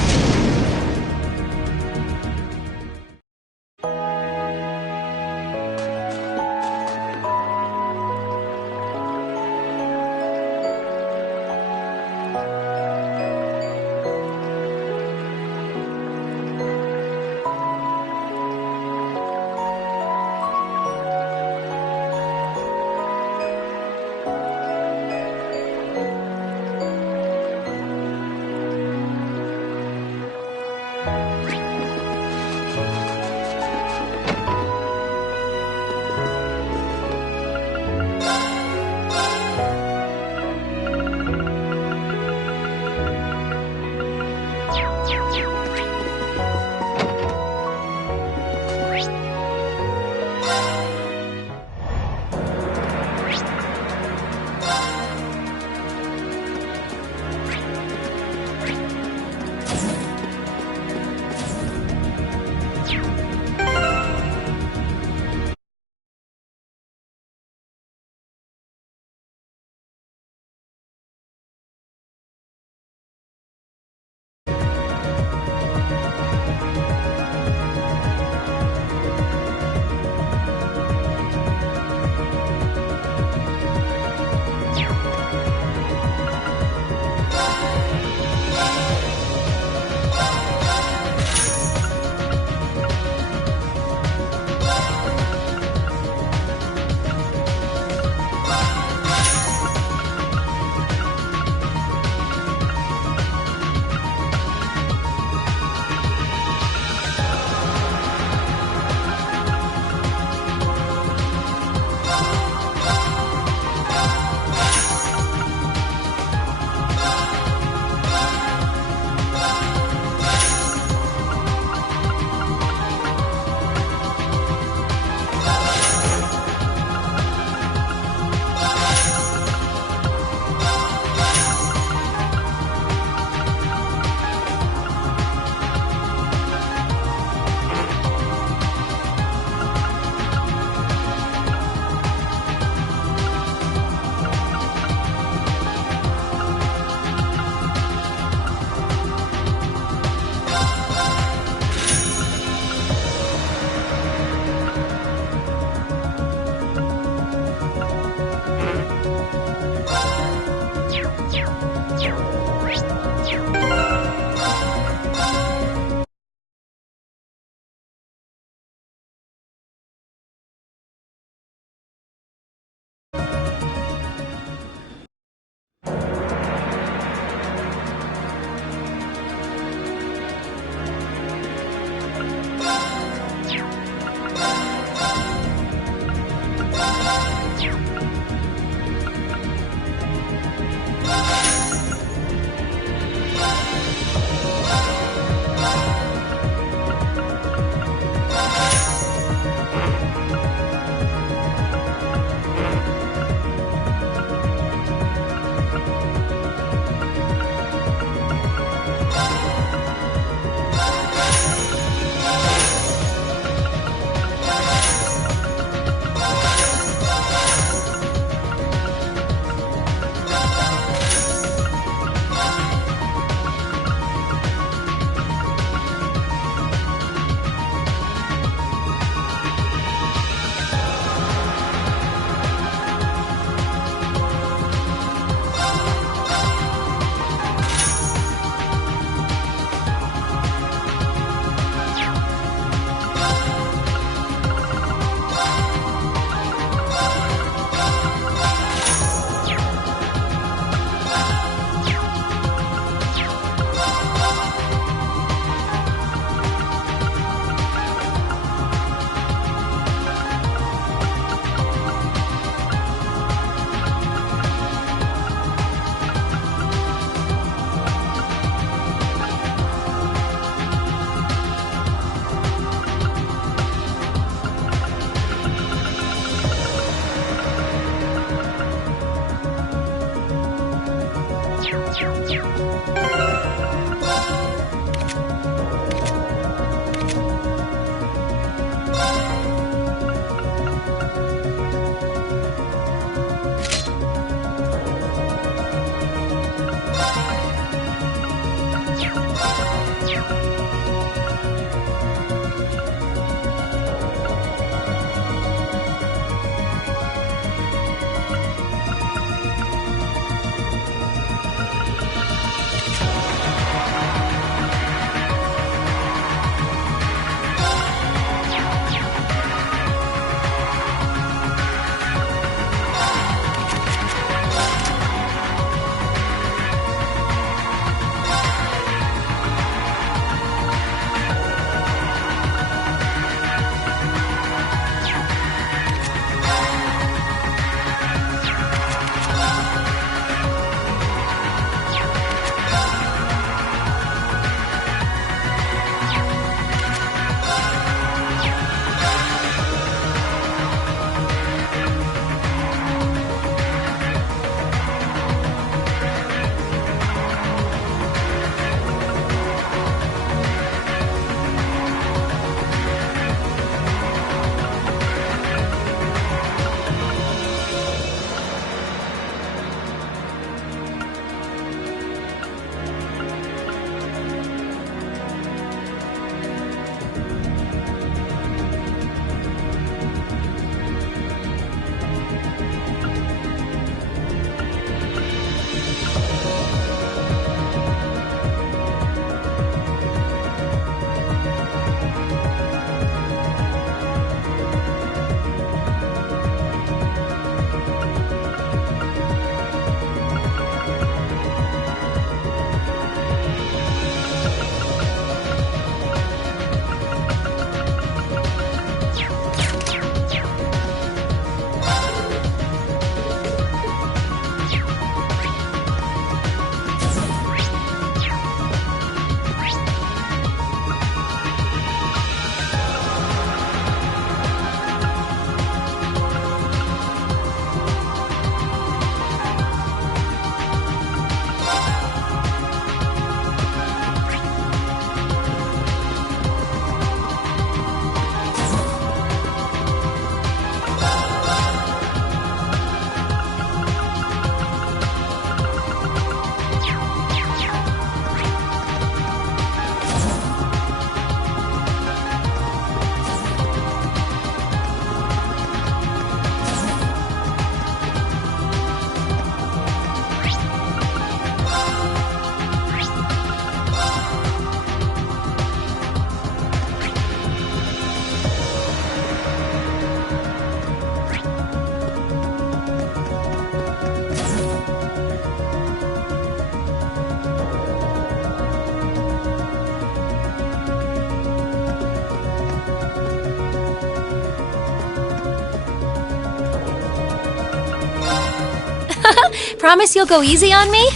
Promise you'll go easy on me?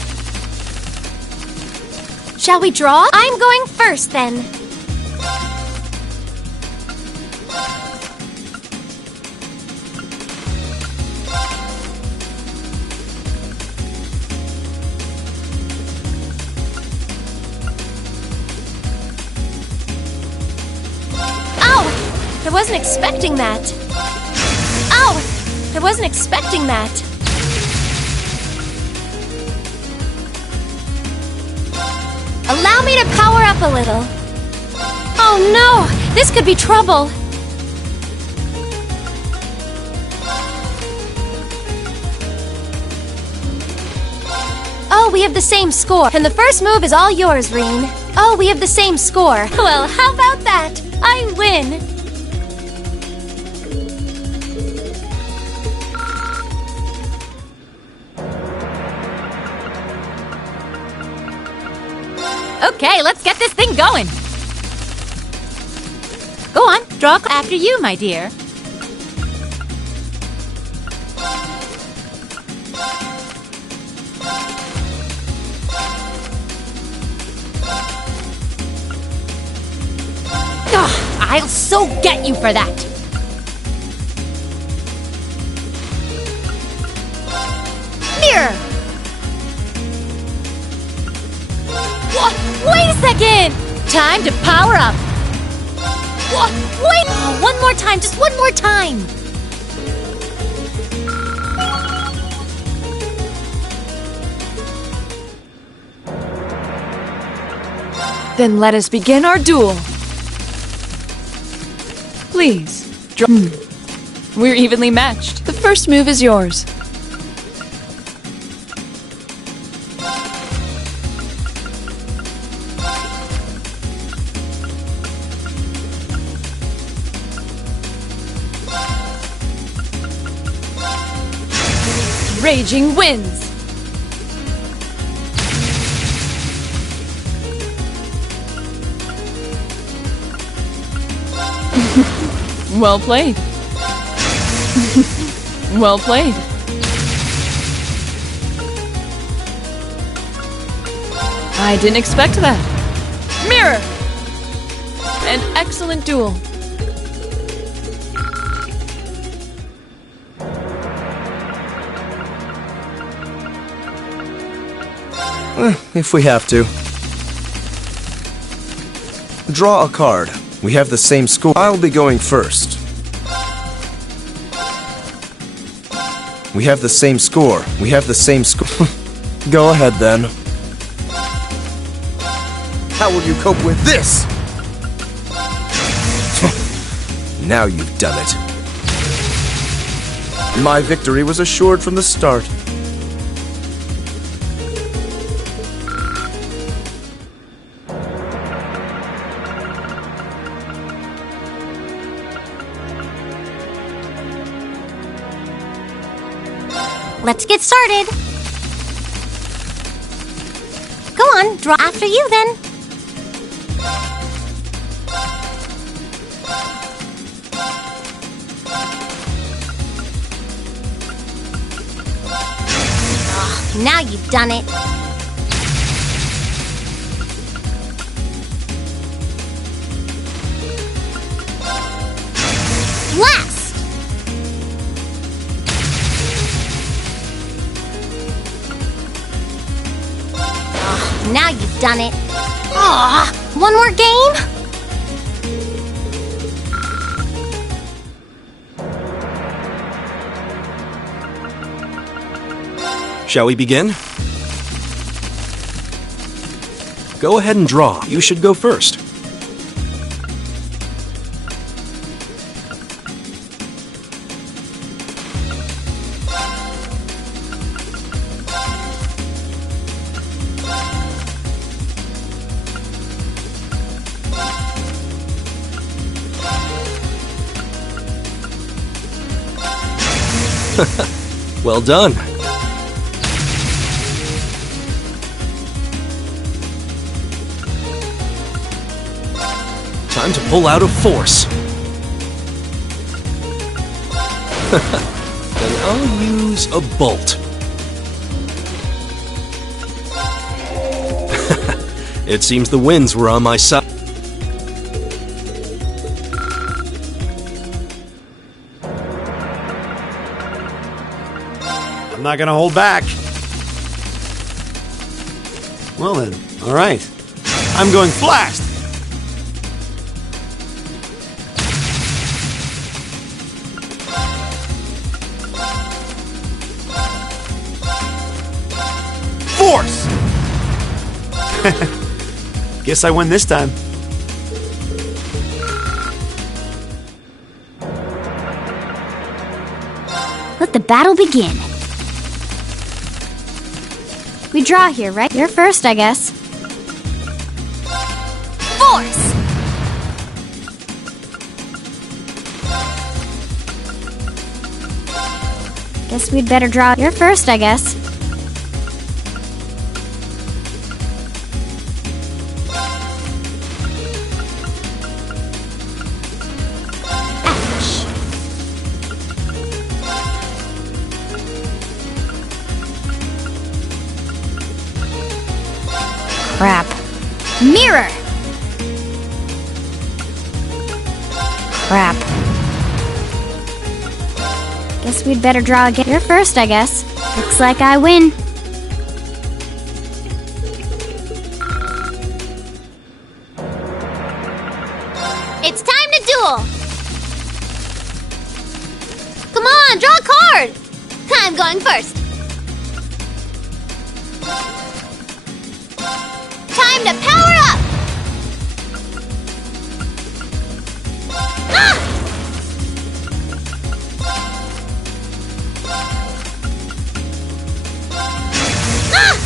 Shall we draw? I'm going first, then. Ow! I wasn't expecting that. Ow! I wasn't expecting that. Allow me to power up a little. Oh no! This could be trouble. Oh, we have the same score. And the first move is all yours, Reen. Oh, we have the same score. Well, how about that? I win. Okay, let's get this thing going. Go on, draw after you, my dear. Ugh, I'll so get you for that. Mirror! Wait a second! Time to power up! Wait! Oh, one more time, just one more time! Then let us begin our duel. Please, draw. We're evenly matched. The first move is yours. Raging winds. Well played. Well played. I didn't expect that. Mirror! An excellent duel. If we have to. Draw a card. We have the same score. I'll be going first. We have the same score. We have the same score. Go ahead, then. How will you cope with this? Now you've done it. My victory was assured from the start. Let's get started. Go on, draw after you then. Oh, now you've done it. Blast! Now you've done it. Aw, one more game? Shall we begin? Go ahead and draw. You should go first. Well done. Time to pull out a force. Then I'll use a bolt. It seems the winds were on my side. I'm not gonna hold back. Well then, alright. I'm going blast! Force! Guess I win this time. Let the battle begin. We draw here, right? You're first, I guess. Force! Guess we'd better draw. You're first, I guess. Crap. Mirror! Crap. Guess we'd better draw again. You're first, I guess. Looks like I win. It's time to duel! Come on, draw a card! I'm going first. Time to power up! Ah! Ah!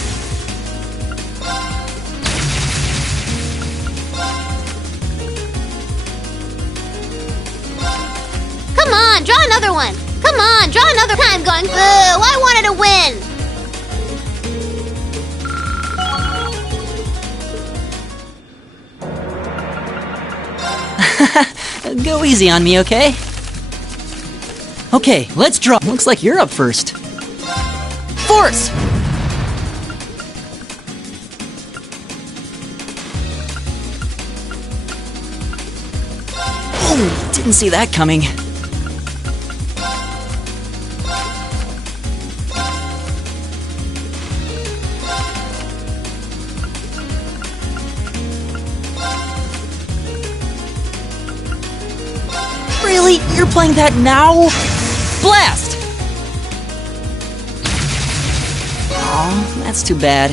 Come on, draw another one! Come on, draw another time going. I wanted to win! Go easy on me, okay? Okay, let's draw. Looks like you're up first. Force! Oh, didn't see that coming. Really? You're playing that now? Blast! Aw, that's too bad.